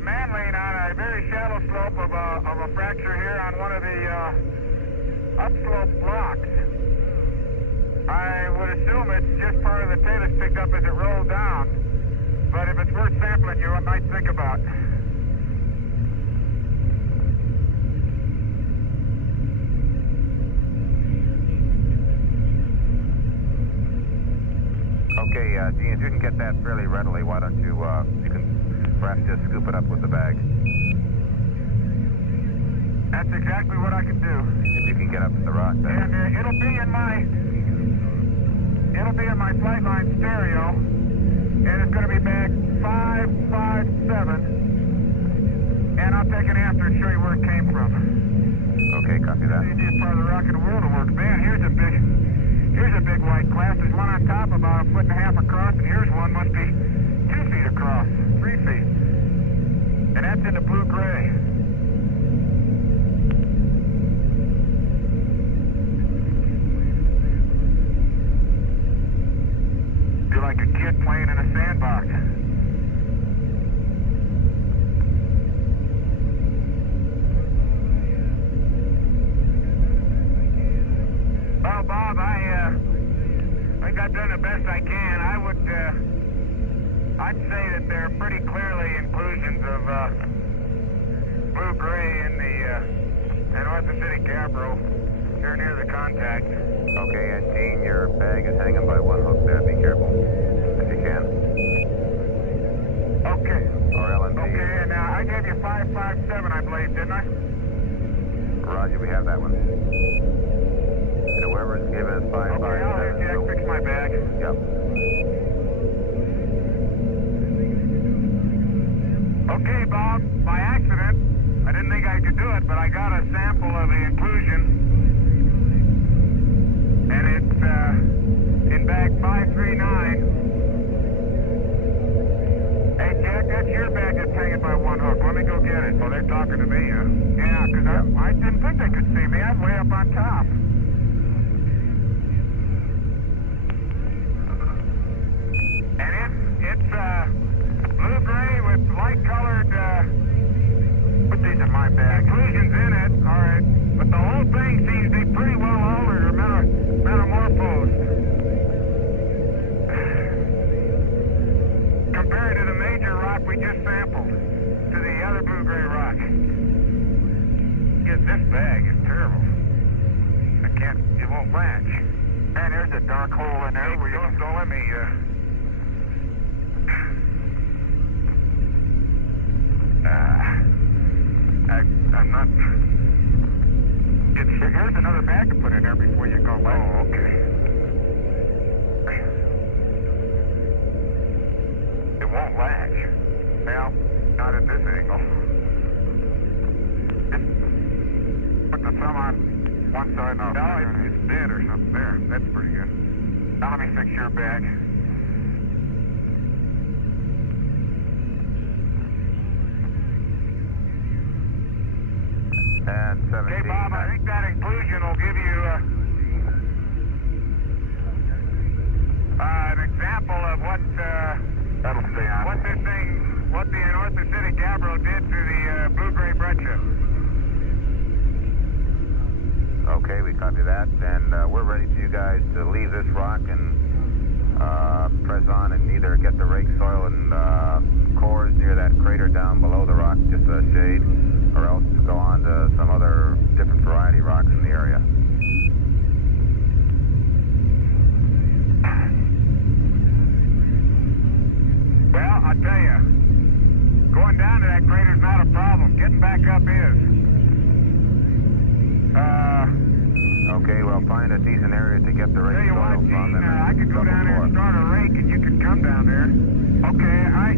manling on a very shallow slope of a fracture here on one of the upslope blocks. I would assume it's just part of the talus picked up as it rolled down. But if it's worth sampling, you might think about. Okay, Gene, if you can get that fairly readily, why don't you can perhaps just scoop it up with the bag. That's exactly what I can do. If you can get up to the rock, then. And it'll be in my flight line stereo, and it's going to be bag 557, and I'll take an after and show you where it came from. Okay, copy that. The easiest part of the rock in the world to work. Man, here's a big white class. There's one on top about 1.5 feet across, and here's one must be 2 feet across, 3 feet. And that's in the blue-gray. You're like a kid playing in a sandbox. Well, Bob, I think I've done the best I can. I'd say that there are pretty clearly inclusions of blue-gray in the anorthositic gabbro here near the contact. Okay, and Gene, your bag is hanging by one hook there. Be careful, if you can. Okay. Or Ellen. Roger, we have that one. And whoever's giving us 557. Okay, I'll have Jack fix my bag. Yep. Okay, Bob, by accident, I didn't think I could do it, but I got a sample of the inclusion. And it's in bag 539. Hey, Jack, that's your bag that's hanging by one hook. Let me go get it. Oh, they're talking to me, huh? Yeah, because I didn't think they could see me. I'm way up on top. And it's blue-gray with light-colored, put these in my bag. Inclusions in it, all right. But the whole thing seems to be pretty well altered or metamorphosed. Compared to the major rock we just sampled, to the other blue-gray rock. Yes, this bag is terrible. It won't latch. Man, there's a dark hole in there where you don't let me, I'm not... Here's another bag to put in there before you go. Oh, okay. It won't latch. Well, not at this angle. Just put the thumb on one side. No, it's dead or something. There, that's pretty good. Now let me fix your bag. And 17. Okay, Bob, I think that inclusion will give you an example of what That'll stay on. what the orthocytic gabbro did to the blue-gray breccia. Okay, we copy that, and we're ready for you guys to leave this rock and press on and either get the rake soil and cores near that crater down below the rock, just a shade, or else to go on to some other different variety rocks in the area. Well, I tell you, going down to that crater's not a problem. Getting back up is. Okay, well, find a decent area to get the rake Tell you soil what, from. Gene, I could go down there and start a rake and you could come down there. Okay, I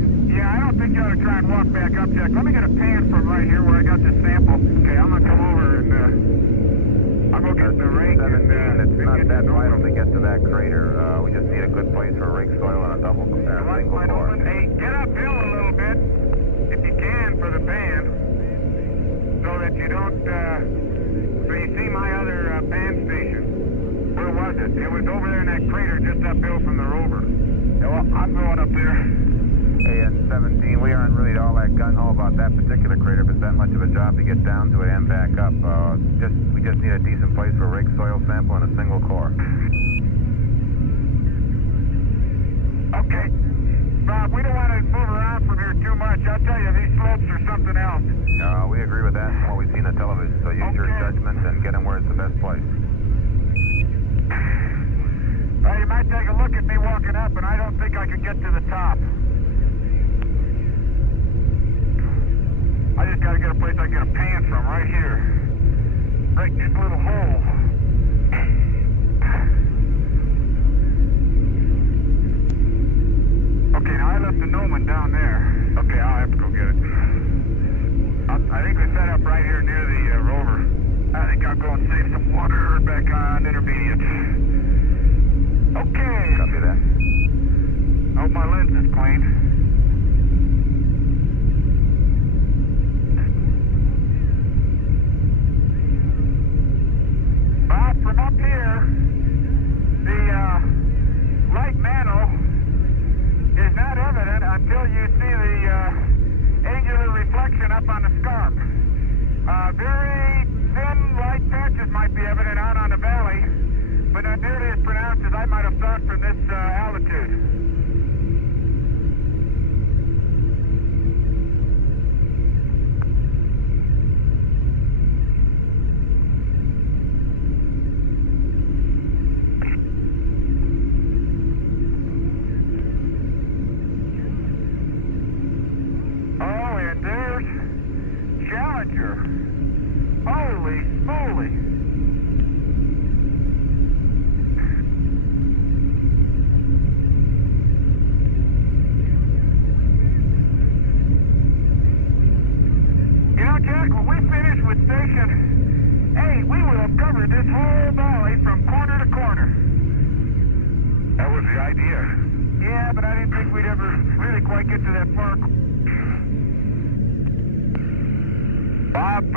don't think you ought to try and walk back up, Jack. Let me get a pan from right here where I got this sample. Okay, I'm going to come over and I'll go get the rake 17, and it's not that vital to get to that crater. We just need a good place for rake soil and a single core. Hey, get uphill a little bit, if you can, for the pan, so that you don't, so you see my other pan station. Where was it? It was over there in that crater just uphill from the rover. Yeah, well, I'm going up there. Hey, and 17, we aren't really all that gung-ho about that particular crater, but it's that much of a job to get down to it and back up. We just need a decent place for rake soil sample and a single core. Okay. Bob, we don't want to move around from here too much. I'll tell you, these slopes are something else. We agree with that from what we've seen on television, so use your judgment and get them where it's the best place. Well, you might take a look at me walking up, and I don't think I could get to the top. I just got to get a place I can get a pan from right here. Right, this little hole. Okay, now I left the Noman down there. Okay, I'll have to go get it. I think we set up right here near the rover. I think I'll go and save some water back on intermediate. Okay. Copy that. Hope my lens is clean. Well, from up here, the light mantle is not evident until you see the angular reflection up on the scarp. Very thin light patches might be evident out on the valley, but not nearly as pronounced as I might have thought from this altitude. Oh, and there's Challenger. Holy smokes! I get to that park. Bob,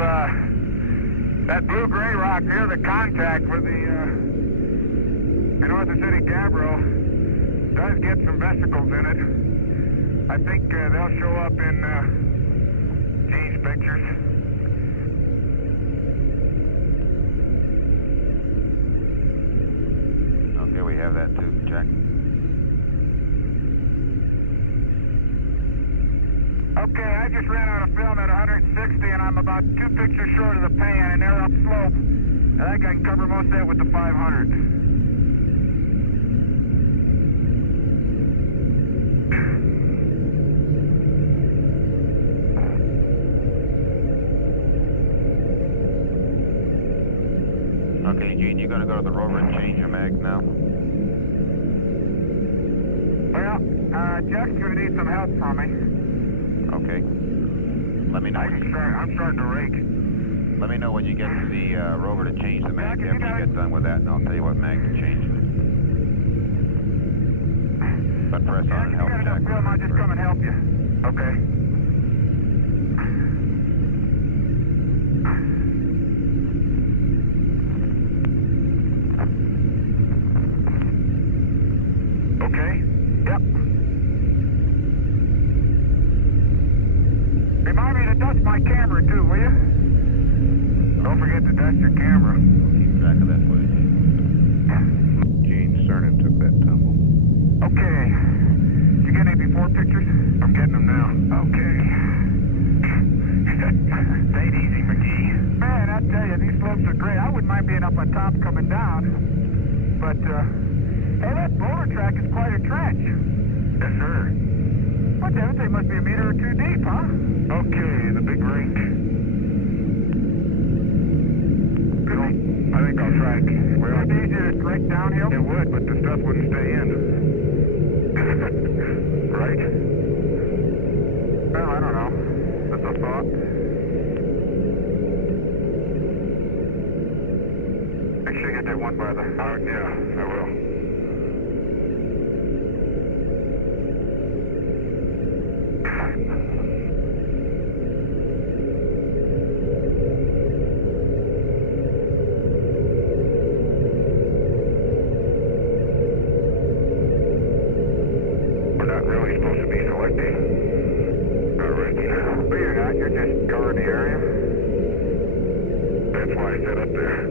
that blue-gray rock near the contact for the North City Gabbro does get some vesicles in it. I think they'll show up in Gene's pictures. Okay, we have that too. Check. Okay, I just ran out of film at 160 and I'm about 2 pictures short of the pan and they're upslope. I think I can cover most of that with the 500. Okay, Gene, you gonna go to the rover and change your mag now? Well, Jack's gonna need some help from me. Okay. Let me know. I'm starting to rake. Let me know when you get to the rover to change the mag. After you get done with that, and I'll tell you what mag to change. But press on and help Jack. I'll just come and help you. Okay. Okay. Yep. Remind me to dust my camera too, will you? Don't forget to dust your camera. Keep track of that footage. Gene Cernan took that tumble. Okay. Did you get any before pictures? I'm getting them now. Okay. Ain't easy, McGee. Man, I tell you, these slopes are great. I wouldn't mind being up on top coming down. But, hey, that boulder track is quite a trench. Yes, sir. What the hell? They must be a meter or two deep, huh? Okay, the big rake. I think I'll try it. Well, it'd be easier to rake downhill? It would, but the stuff wouldn't stay in. Right? Well, I don't know. That's a thought. Make sure you get that one by the... yeah, I will. We're not really supposed to be selecting. Not really. But you're not. You're just covering the area. That's why I set up there.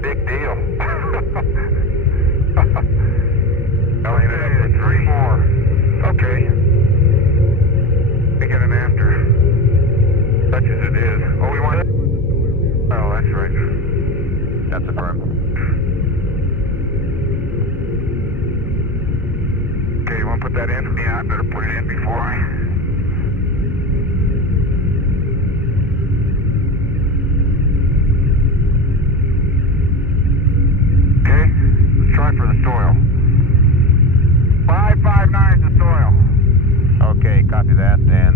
Big deal. Okay, 3 more. Okay. We get an after. Such as it is. Oh, we want it? Oh, that's right. That's affirmed. Okay, you want to put that in? Yeah, I better put it in before I... Try for the soil. 559 is the soil. Okay, copy that. And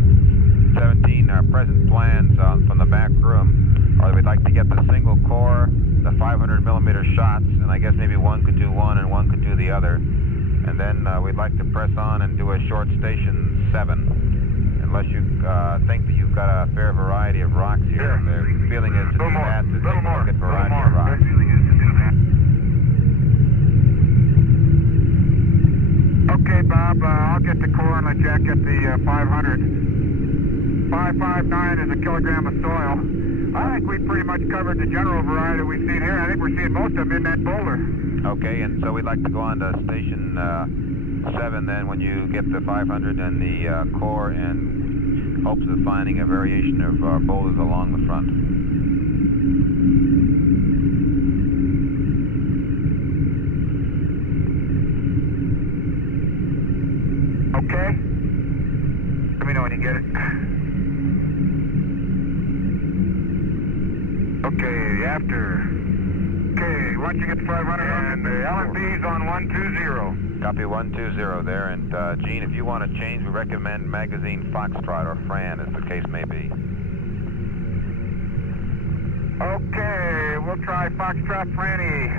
17, our present plans from the back room are that we'd like to get the single core, the 500 millimeter shots, and I guess maybe one could do one and one could do the other. And then we'd like to press on and do a short station 7. Unless you think that you've got a fair variety of rocks here. Yeah. The feeling is to do that, to take a look at variety of rocks. The feeling is to do that. get the core and let Jack get the 500. 559 is a kilogram of soil. I think we pretty much covered the general variety we've seen here. I think we're seeing most of them in that boulder. Okay, and so we'd like to go on to station 7 then when you get the 500 and the core, and hopes of finding a variation of boulders along the front. Okay. Let me know when you get it. Okay, after. Okay, once you get the 500 and the LMP's on 120. Copy 120 there, and Gene, if you want to change, we recommend magazine Foxtrot or Fran, as the case may be. Okay, we'll try Foxtrot Franny.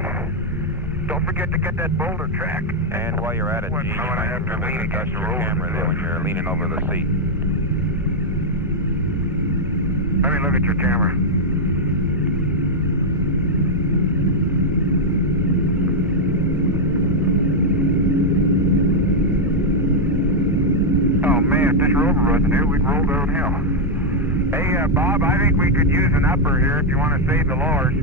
Don't forget to get that boulder track. And while you're at it, Gene, you might have to lean against your camera there when you're leaning over the seat. Let me look at your camera. Oh man, if this rover wasn't here, we'd roll downhill. Hey, Bob, I think we could use an upper here if you want to save the lowers.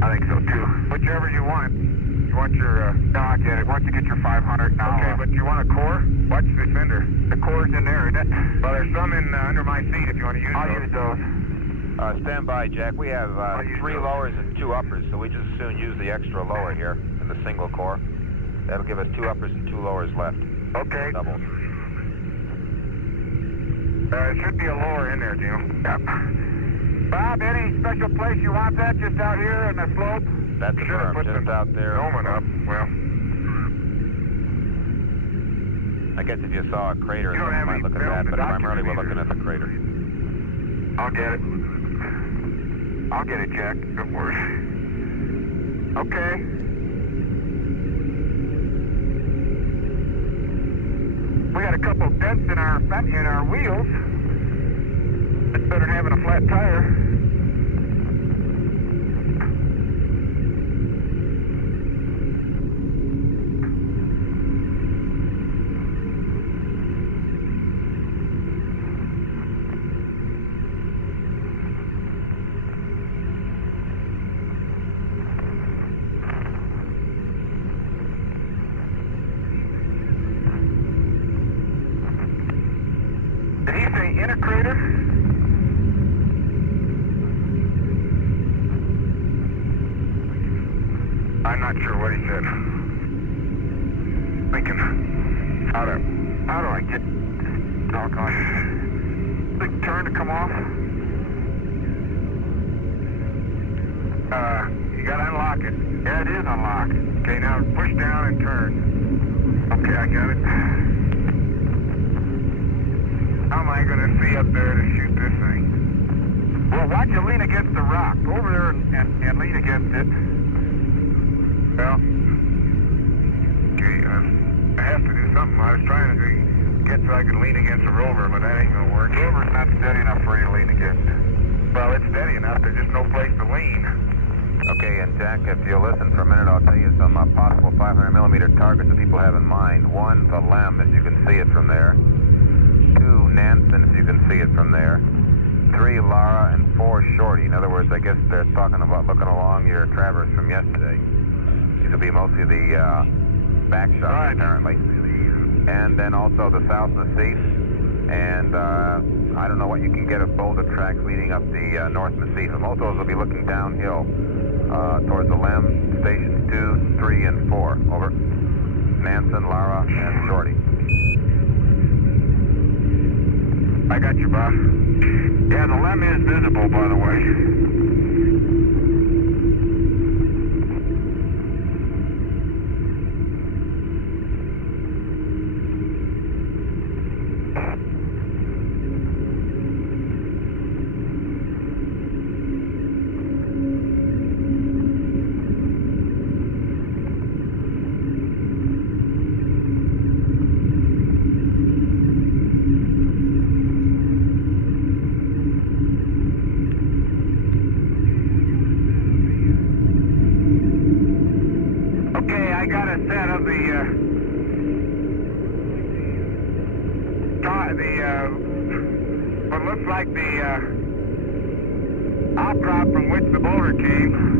I think so too. Whichever you want. You want your, no, I get it. Once you get your 500 now. Okay, but you want a core? Watch the fender. The core's in there, isn't it? Well, there's some in under my seat if you want to use those. I'll use those. Stand by, Jack. We have 3 lowers and 2 uppers, so we just as soon use the extra lower here in the single core. That'll give us 2 uppers and 2 lowers left. Okay. Doubles. There should be a lower in there, Gino. Yep. Bob, any special place you want that? Just out here on the slope? That's the berm, just out there. Dome up. Well, I guess if you saw a crater, you might look at that, but primarily we're looking at the crater. I'll get it. I'll get it, Jack. Don't worry. Okay. We got a couple dents in our wheels. It's better than having a flat tire. Did he say in a crater? I'm not sure what he said. Thinking, how do I get this doggone big turn to come off? You gotta unlock it. Yeah, it is unlocked. Okay, now push down and turn. Okay, I got it. How am I gonna see up there to shoot this thing? Well, watch you lean against the rock. Go over there and lean against it. Well, okay, I have to do something. I was trying to get so I could lean against the rover, but that ain't gonna work. The rover's not steady enough for you to lean against. Well, it's steady enough. There's just no place to lean. Okay, and Jack, if you'll listen for a minute, I'll tell you some possible 500 millimeter targets that people have in mind. 1, the Lem, if you can see it from there. 2, Nansen, if you can see it from there. 3, Lara, and 4, Shorty. In other words, I guess they're talking about looking along your traverse from yesterday. These will be mostly the back shots, apparently. And then also the South Massif. And I don't know what you can get of boulder tracks leading up the North Massif. Most of those will be looking downhill towards the Lem, stations 2, 3, and 4. Over. Nansen, Lara, and Shorty. I got you, Bob. Yeah, the Lem is visible, by the way. what looks like the outcrop from which the boulder came.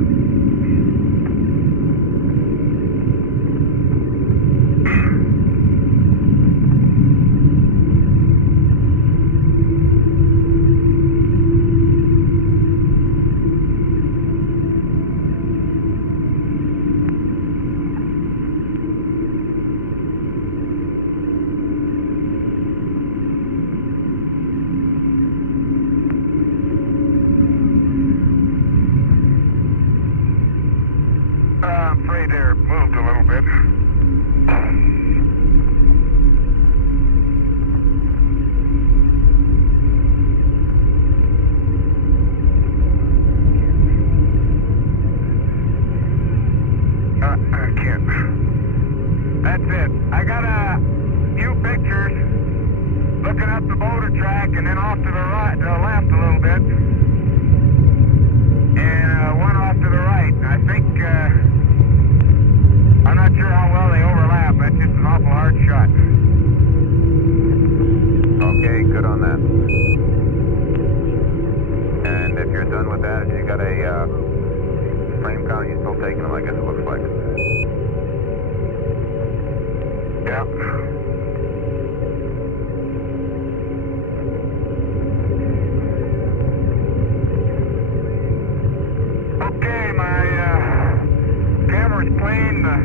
I'm afraid they're moved a little bit. I can't. That's it. I got a few pictures looking up the boulder track and then off to the right, to the left a little bit. And one off to the right. I think, I'm not sure how well they overlap. That's just an awful hard shot. Okay, good on that. And if you're done with that, you got a frame count, you still taking them, I guess it looks like. Yeah. Okay, my camera's playing the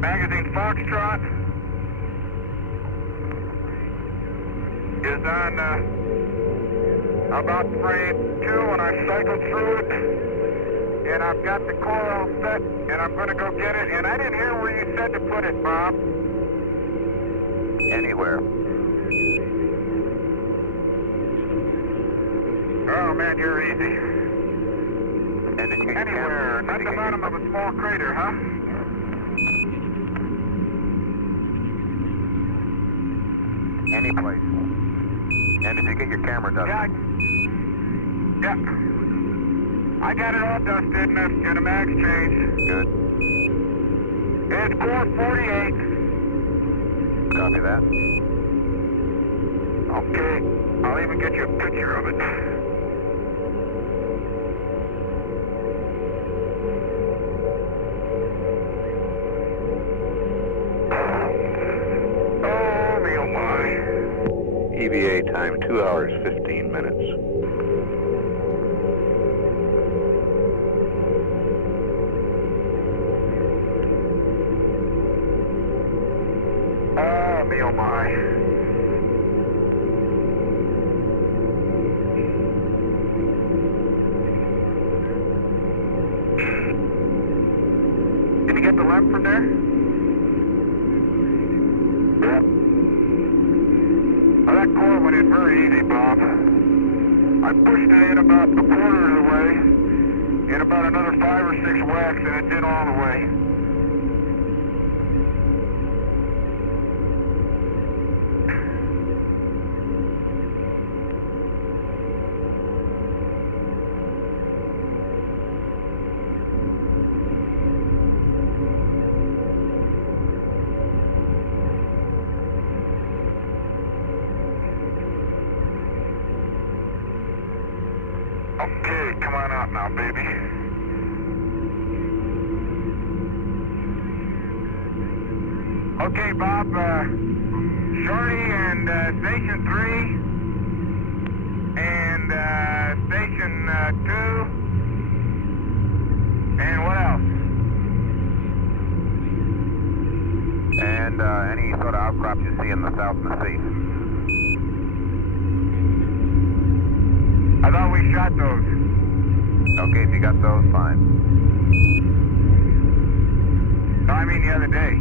magazine Foxtrot is on about frame 2 when I cycled through it, and I've got the core all set, and I'm going to go get it, and I didn't hear where you said to put it, Bob. Anywhere. Oh man, you're easy. And did you get your Anywhere, camera? at the bottom of a small crater, huh? Any place. And did you get your camera done? Yeah. I got it all dusted and a max change. Good. It's core 48. Copy that. Okay, I'll even get you a picture of it. Oh, me, oh my. EVA time 2 hours 15 minutes. Oh, me, oh my. Did you get the left from there? Yeah. Well, that core went in very easy, Bob. I pushed it in about a quarter of the way, in about another 5 or 6 whacks, and it's in all the way. Okay, come on out now, baby. Okay, Bob, Shorty and Station 3 and Station 2 and what else? And any sort of outcrops you see in the south and the sea. I thought we shot those. Okay, if you got those, fine. No, I mean the other day.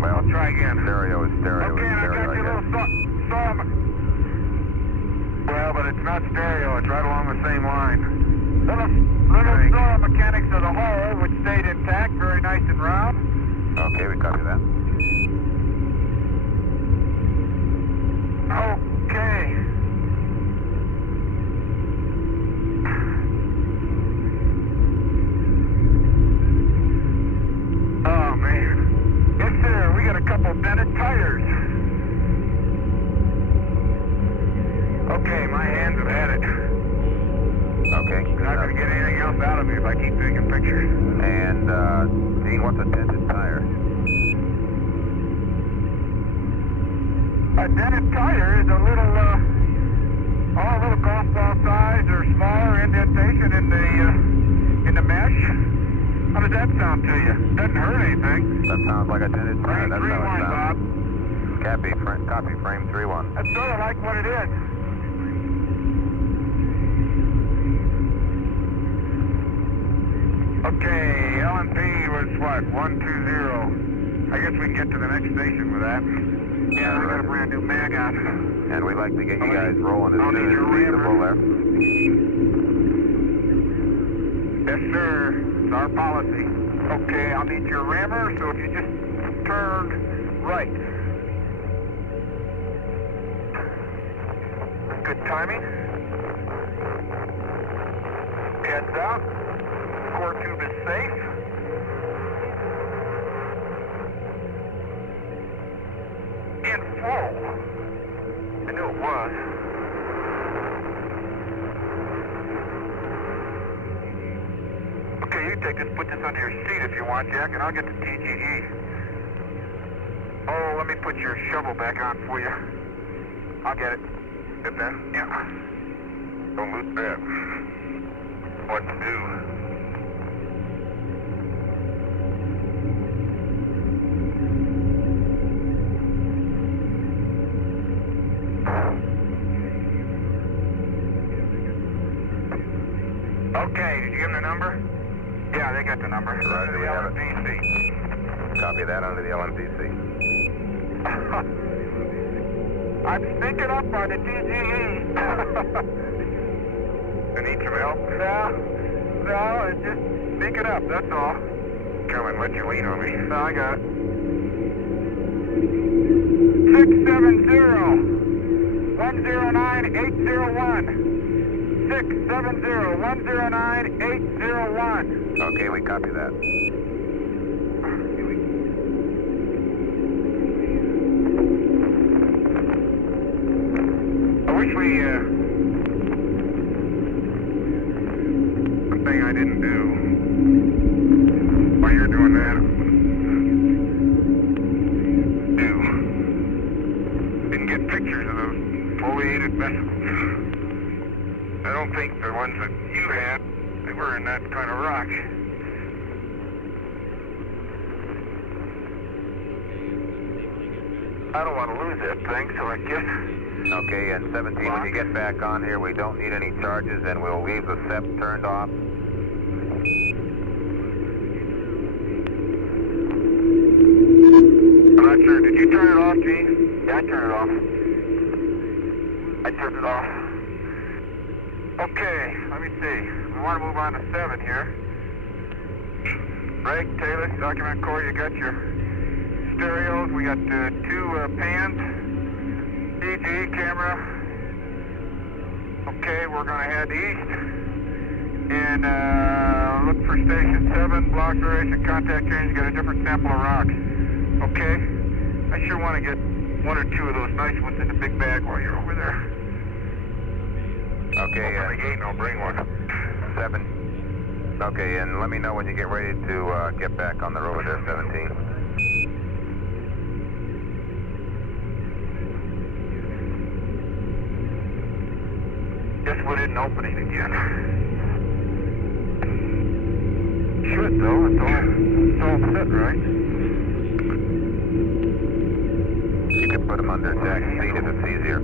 Well, I'll try again. Stereo is stereo Okay, is and I stereo, got you a guess. little saw. Well, but it's not stereo. It's right along the same line. Little saw mechanics of the hull, which stayed intact, very nice and round. Okay, we copy that. Okay. Oh man. Yes, sir. We got a couple dented not going to get anything else out of me if I keep taking pictures. And, Dean, what's a dented tire? A dented tire is a little golf ball size or smaller indentation in the mesh. How does that sound to you? Doesn't hurt anything. That sounds like a dented tire. That's how it 3-1, Bob. sounds. Copy frame 3-1. That's sort of like what it is. Okay, LMP was what? 120. I guess we can get to the next station with that. Yeah, we got a brand new mag on. And we'd like to get you guys rolling as I'll soon need as your feasible there. Yes, sir. It's our policy. Okay, I'll need your rammer, so if you just turn right. Good timing. Heads out. Core tube is safe. In full. I knew it was. Okay, you take this, put this under your seat if you want, Jack, and I'll get the TGE. Oh, let me put your shovel back on for you. I'll get it. Get that? Yeah. Don't lose that. What to do? Okay, did you give them the number? Yeah, they got the number. Right, Under we the have it. LMPC. Copy that under the LMPC. I'm sneaking up on the TGE. I need some help? No, it's just sneaking up, that's all. Come and let you lean on me. No, I got it. 670-109-801. 670-109-801. Okay, we copy that. I wish we, one thing I didn't do while you're doing that, didn't get pictures of those foliated vesicles. I don't think the ones that you had, they were in that kind of rock. I don't want to lose that thing, so I guess... Okay, and 17, when you get back on here, we don't need any charges, and we'll leave the SEP turned off. I'm not sure. Did you turn it off, Gene? Yeah, I turned it off. I turned it off. Okay, let me see. We want to move on to 7 here. Greg, Taylor, document core, you got your stereos. We got 2 pans. DG camera. Okay, we're going to head east and look for station 7, block duration, contact change, get a different sample of rocks. Okay? I sure want to get 1 or 2 of those nice ones in the big bag while you're over there. Okay, Open the gate and I'll bring one. 7. Okay, and let me know when you get ready to get back on the road there, 17. Guess we didn't open it again. Should though, it's all set, right? You can put them under Jack's seat if it's easier.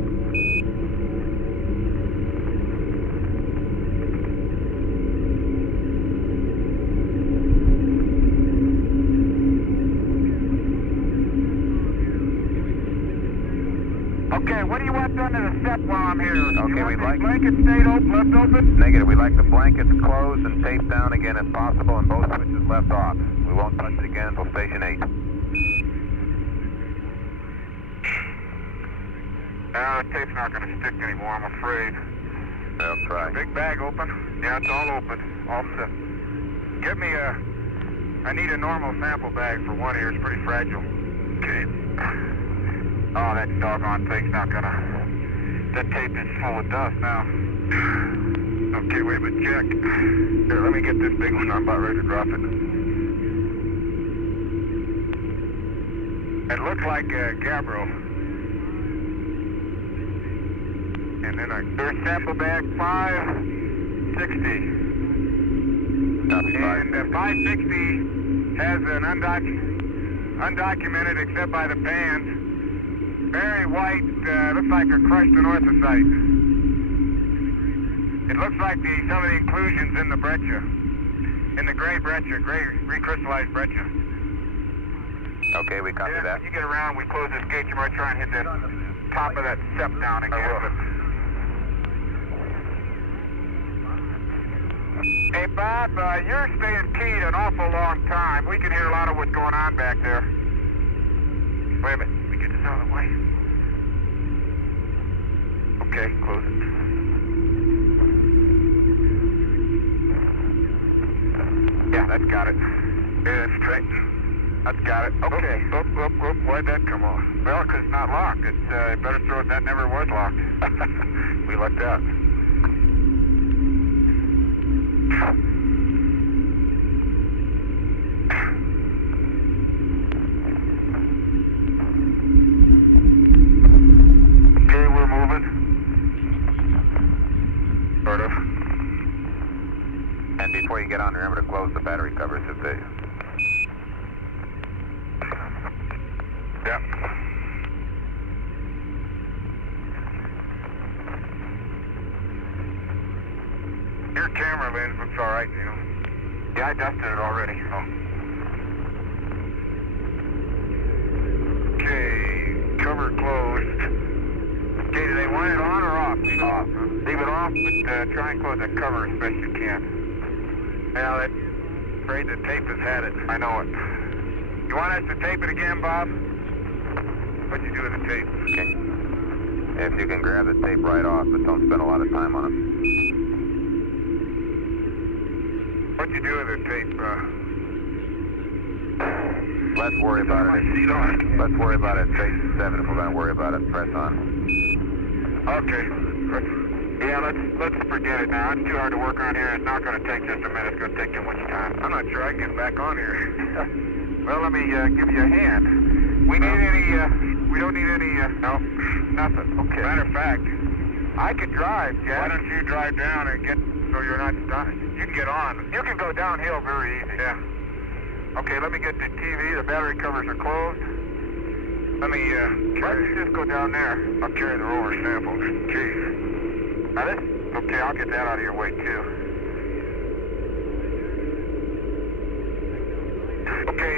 Okay, what do you want done to the SEP while I'm here? Okay, we'd like... Blanket stayed open, left open? Negative. We'd like the blankets closed and taped down again if possible, and both switches left off. We won't touch it again until station 8. The tape's not going to stick anymore, I'm afraid. They'll try. Big bag open? Yeah, it's all open. All set. Get me I need a normal sample bag for one here. It's pretty fragile. Okay. Oh, that doggone thing's not gonna... That tape is full of dust now. Okay, wait a minute, Jack. Here, let me get this big one. I'm about ready to drop it. It looks like Gabriel. And then there's sample bag 560. And 560 has an undocumented except by the pans. Very white, looks like a crushed anorthosite. It looks like some of the inclusions in the breccia, in the gray breccia, gray recrystallized breccia. Okay, we copy that. When you get around, we close this gate, you might try and hit that top of that step down again. Hey, Bob, you're staying keyed an awful long time. We can hear a lot of what's going on back there. Wait a minute, we get this out of the way. Okay, close it. Yeah, that's got it. Yeah, that's straight. That's got it. Okay. Whoop. Why'd that come off? Well, because it's not locked. It's better throw it. That never was locked. We lucked out. Okay, we're moving. Sort of. And before you get on, remember to close the battery covers if they... Yep. Your camera lens looks all right, you know. Yeah, I dusted it already. Oh. Okay, cover closed. Okay, do they want it on or off? Leave it off. Huh? Leave it off, but try and close that cover as best you can. Well, I'm afraid the tape has had it. I know it. You want us to tape it again, Bob? What'd you do with the tape? Okay. If you can grab the tape right off, but don't spend a lot of time on it. What'd you do with the tape? Let's worry about it. Let's worry about it. Station 7 if we're going to worry about it. Press on. Okay. Yeah, let's forget it now. It's too hard to work on here. It's not going to take just a minute. It's going to take too much time. I'm not sure I can get back on here. Well, let me give you a hand. We need any, we don't need any, no, nothing. Okay. Matter of fact, I could drive, Jack. Why don't you drive down and get, so you're not stuck? You can get on. You can go downhill very easy. Yeah. Okay, let me get the TV. The battery covers are closed. Let me, why don't you just go down there? I'll carry the roller sample just in case. Now this, okay, I'll get that out of your way too. Okay,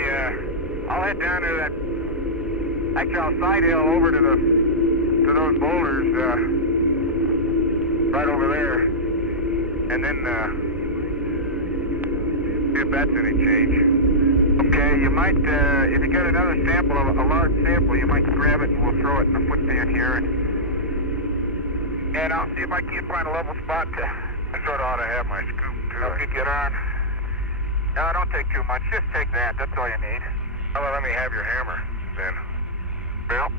I'll head down to that, actually I'll side hill over to those boulders, right over there. And then, see if that's any change. Okay, you might, if you get another sample, a large sample, you might grab it and we'll throw it in the foot pan here. And I'll see if I can't find a level spot to... I sort of ought to have my scoop, too. Help you get on. No, don't take too much. Just take that. That's all you need. Oh, well, let me have your hammer, then. Bill?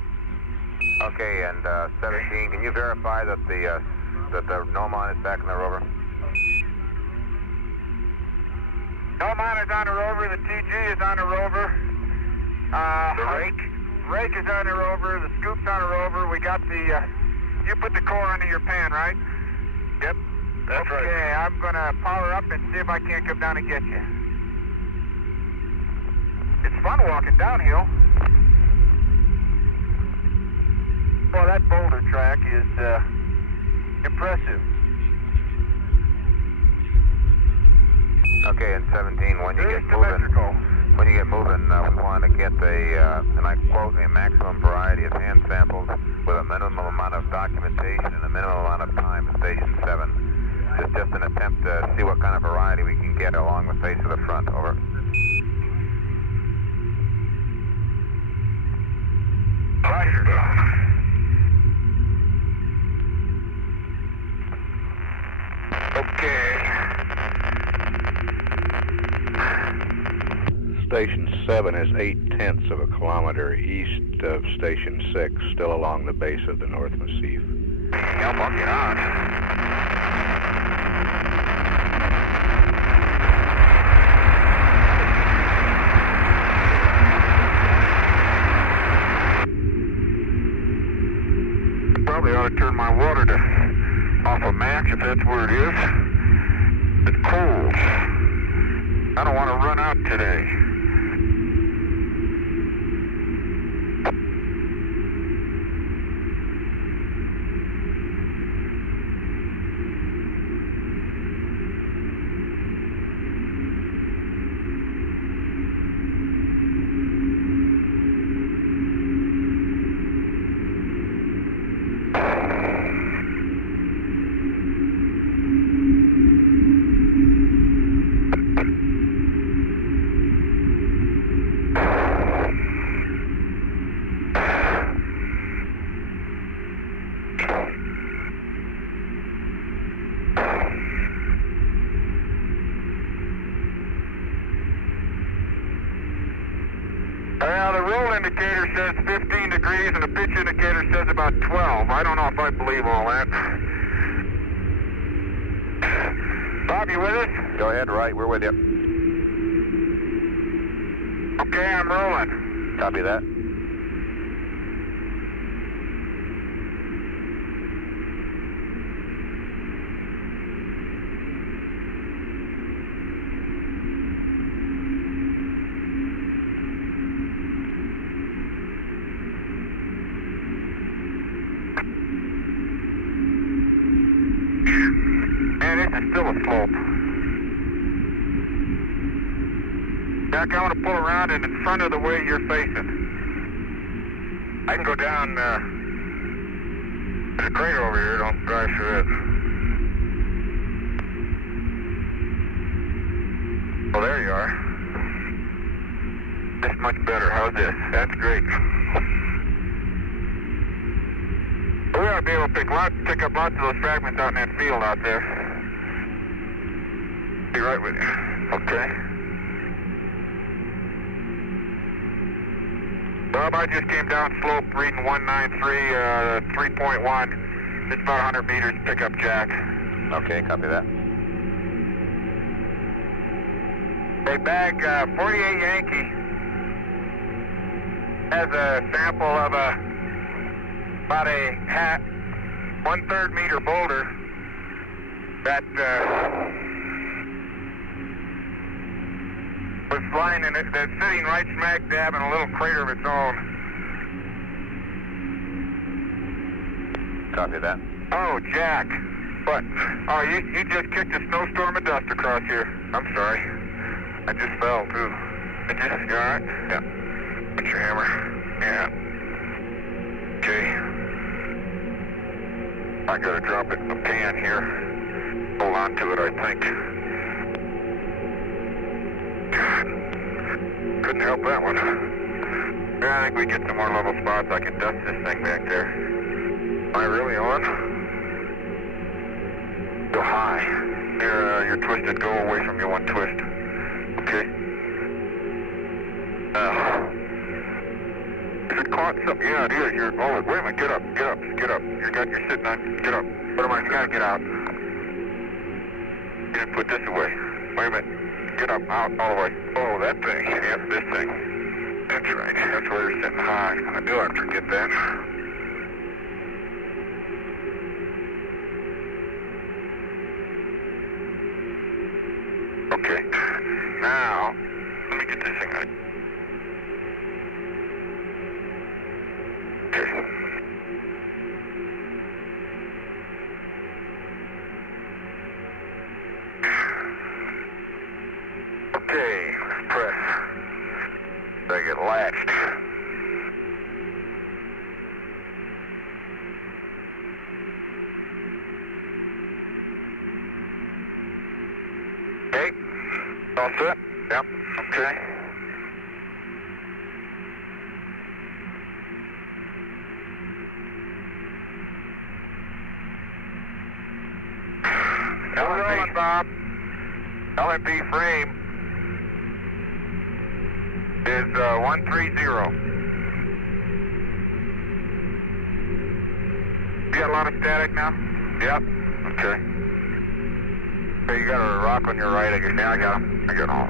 Okay, and 17, can you verify that the Nomon is back in the rover? Nomon is on the rover. The TG is on the rover. The rake? Rake is on the rover. The scoop's on the rover. We got the... You put the core under your pan, right? Yep, that's right. Okay, I'm going to power up and see if I can't come down and get you. It's fun walking downhill. Well, that boulder track is impressive. Okay, and 17, when you get moving, we want to get and I quote, a maximum variety of hand samples with a minimum amount of documentation and a minimum amount of time at Station 7. It's just an attempt to see what kind of variety we can get along the face of the front. Over. Okay. Station 7 is 0.8 of a kilometer east of Station 6, still along the base of the North Massif. Help, I'll get on. I don't want to run out today. The roll indicator says 15 degrees and the pitch indicator says about 12. I don't know if I believe all that. Bob, you with us? Go ahead, right, we're with you. Okay, I'm rolling. Copy that. Man, this is still a slope. Jack, I want to pull around and in front of the way you're facing. I can go down, there's a crater over here, don't drive through it. Oh, there you are. That's much better. How's this? That's great. We ought to be able to pick up lots of those fragments out in that field out there. Be right with you. Okay. Bob, I just came down slope reading 193, 3.1. It's about 100 meters, pick up Jack. Okay, copy that. Hey, bag 48 Yankee has a sample of about a 1/3 meter boulder that was flying in it, that's sitting right smack dab in a little crater of its own. Copy that. Oh, Jack. What? Oh, you just kicked a snowstorm of dust across here. I'm sorry. I just fell, too. You alright? Yeah. What's your hammer? Yeah. Okay. I gotta drop it in the pan here. Hold on to it, I think. Couldn't help that one. Yeah, I think we get some more level spots. I can dust this thing back there. Am I really on? Go high. You're twisted. Go away from you one twist. Okay. Is it caught something? Yeah, it is. Wait a minute. Get up. You're sitting on. Get up. What am I? You gotta get out. You didn't put this away. Wait a minute. Get up. Out. All the way. Oh, that thing. Yes, this thing. That's right. That's where you're sitting high. I knew I'd forget that. Okay. Now, let me get this thing out. Okay. Okay, press. They get latched. Okay. All set? Yep. Okay. LMP, Bob. LMP frame is 130. You got a lot of static now? Yep. Okay. Hey, you got a rock on your right, I guess. Yeah, I got him. I got all.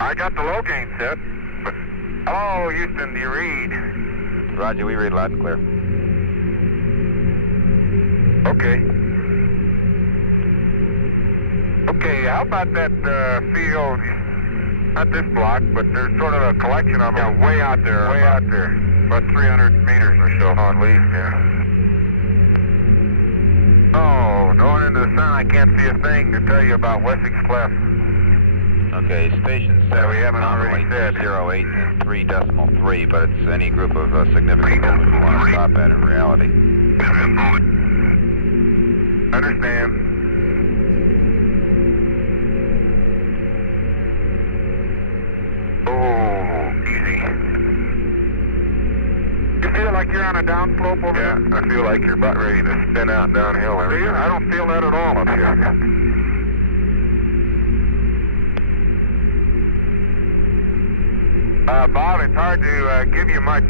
I got the low gain set. But, hello, Houston, do you read? Roger, we read loud and clear. Okay. Yeah, how about that field? Not this block, but there's sort of a collection of them. Yeah, way out there. Way out there. About 300 meters or so, at least, yeah. Oh, going into the sun, I can't see a thing to tell you about Wessex Cleft. Okay, station 7. We haven't already said 08 and 3.3, but it's any group of significant voltage we want to stop at in reality. Understand. Oh, easy. You feel like you're on a downslope over there? Yeah, I feel like you're about ready to spin out downhill. Do you? I don't feel that at all up here. Bob, it's hard to give you much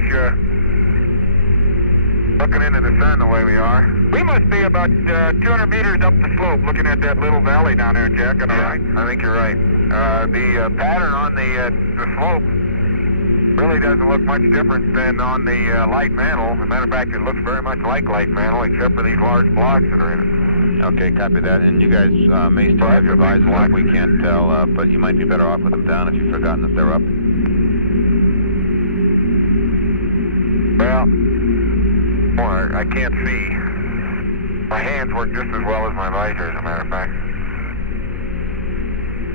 looking into the sun the way we are. We must be about 200 meters up the slope looking at that little valley down there, Jack, on the right. I think you're right. The pattern on the slope really doesn't look much different than on the light mantle. As a matter of fact, it looks very much like light mantle, except for these large blocks that are in it. Okay, copy that. And you guys may still have your visors up. We can't tell, but you might be better off with them down if you've forgotten that they're up. Well, boy, I can't see. My hands work just as well as my visor, as a matter of fact.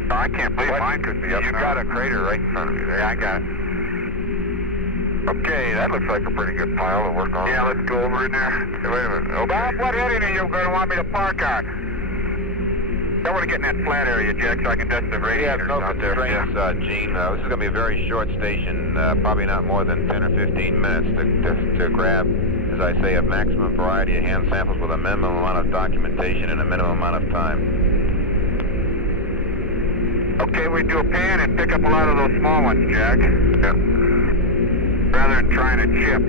Oh, I can't believe mine could be up. You've got a crater right in front of you there. Yeah, I got it. Okay, that looks like a pretty good pile to work on. Yeah, let's go over in there. Hey, wait a minute. Okay. Bob, what heading are you going to want me to park on? I want to get in that flat area, Jack, so I can test the radiators out there. Gene. This is going to be a very short station, probably not more than 10 or 15 minutes to grab, as I say, a maximum variety of hand samples with a minimum amount of documentation and a minimum amount of time. Okay, we do a pan and pick up a lot of those small ones, Jack. Yep. Rather than trying to chip.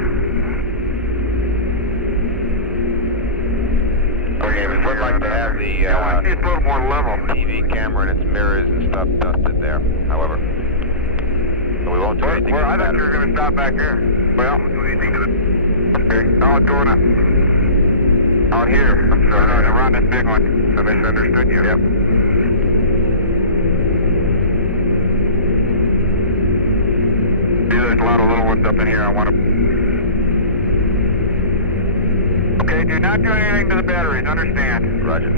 Okay, we would like to have the I see it's a little more level. TV camera and its mirrors and stuff dusted there, however. So we won't do anything Well, I about thought you were going to stop back here. Well, do anything to the... Okay, now it's going up. Out here. I'm sorry. Around this big one. I misunderstood you. Yep. See, there's a lot of little ones up in here. I want to... Okay, do not do anything to the batteries, understand? Roger.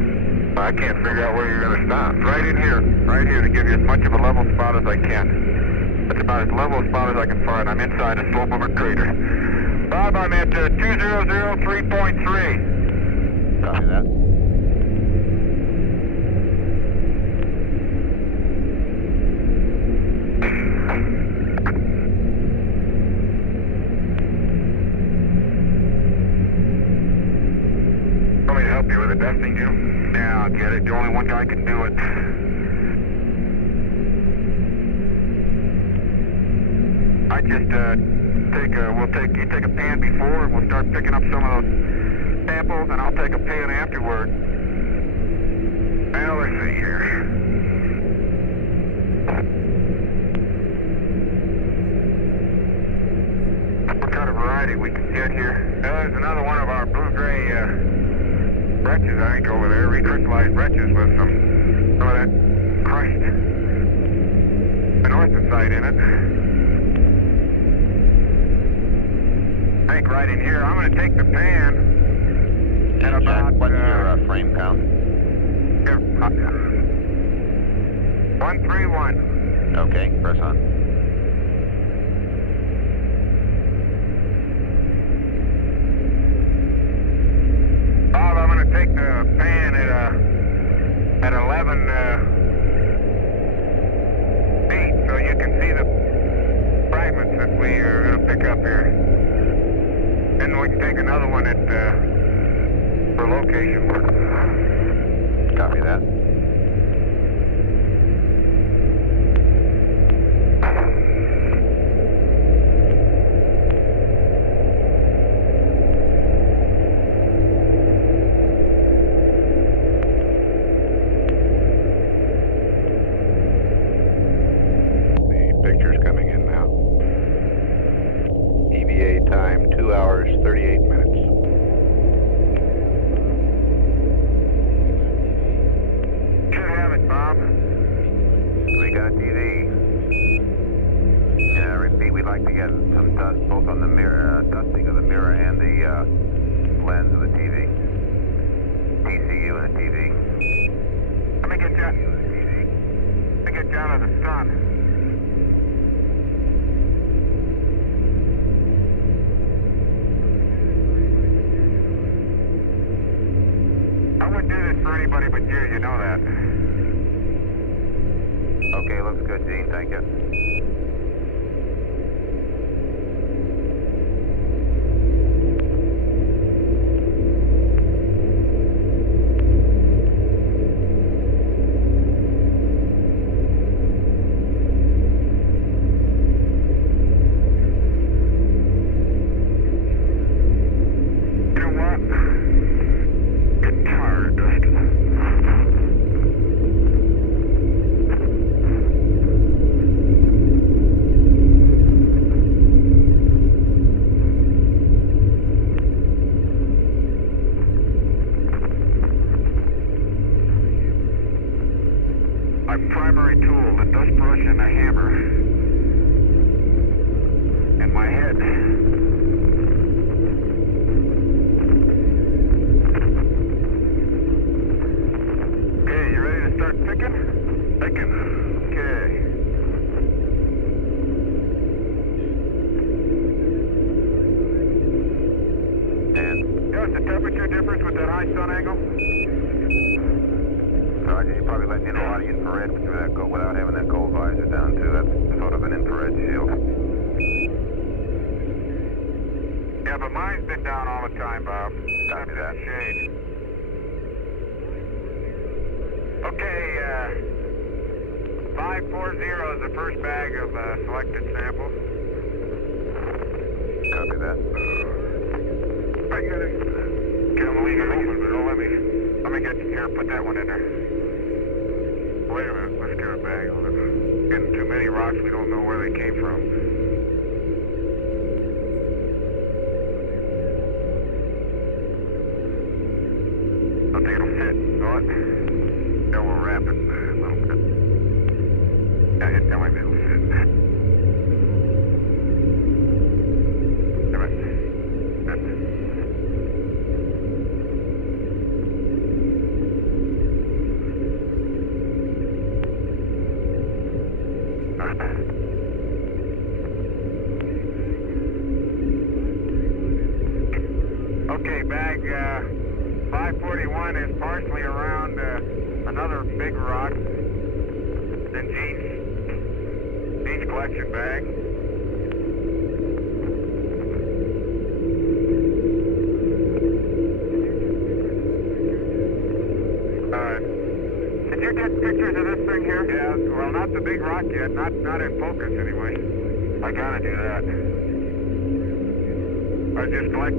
I can't figure out where you're going to stop. Right in here. Right here to give you as much of a level spot as I can. That's about as level a spot as I can find. I'm inside the slope of a crater. Bob, I'm at 2003.3. Copy that. Want me to help you with the dusting, Jim? Yeah, I'll get it. The only one guy can do it. I just you take a pan before and we'll start picking up some of those samples and I'll take a pan afterward. Well, let's see here. What kind of variety we can get here? There's another one of our blue-gray breccias, I think, over there, recrystallized breccias with some of that crushed anorthosite in it. I think right in here. I'm going to take the pan at about... What's your frame count? 131. Okay, press on. Bob, I'm going to take the pan at 11 feet so you can see the fragments that we are going to pick up here. Then we can take another one at for location work. Copy that. The picture's coming in now. EVA time 2 hours 38 minutes. easy. Let me get you out of the sun. I wouldn't do this for anybody but you know that. Okay, looks good, Gene. Thank you. My primary tool, the dust brush and a hammer. And my head. Okay, you ready to start picking? Picking. Okay. And Notice the temperature difference with that high sun angle? Roger, you're probably letting in a lot of infrared through that without having that cold visor down too. That's sort of an infrared shield. Yeah, but mine's been down all the time, Bob. Copy that. Shade. Okay, 540 is the first bag of selected samples. Copy that. I got it. Okay, I'm leaving it open, but don't let me get here. Put that one in there. Wait a minute. Let's get a bag on it. Getting too many rocks. We don't know where they came from. I think it'll fit. Know it? Yeah, we'll wrap it a little bit. Yeah, that might be able to fit. All right. That's it. Okay, bag 541 is partially around another big rock. Then Gene's collection bag. Did you get pictures of this thing here? Yeah, well, not the big rock yet. Not in focus, anyway. I gotta do that. I was just collecting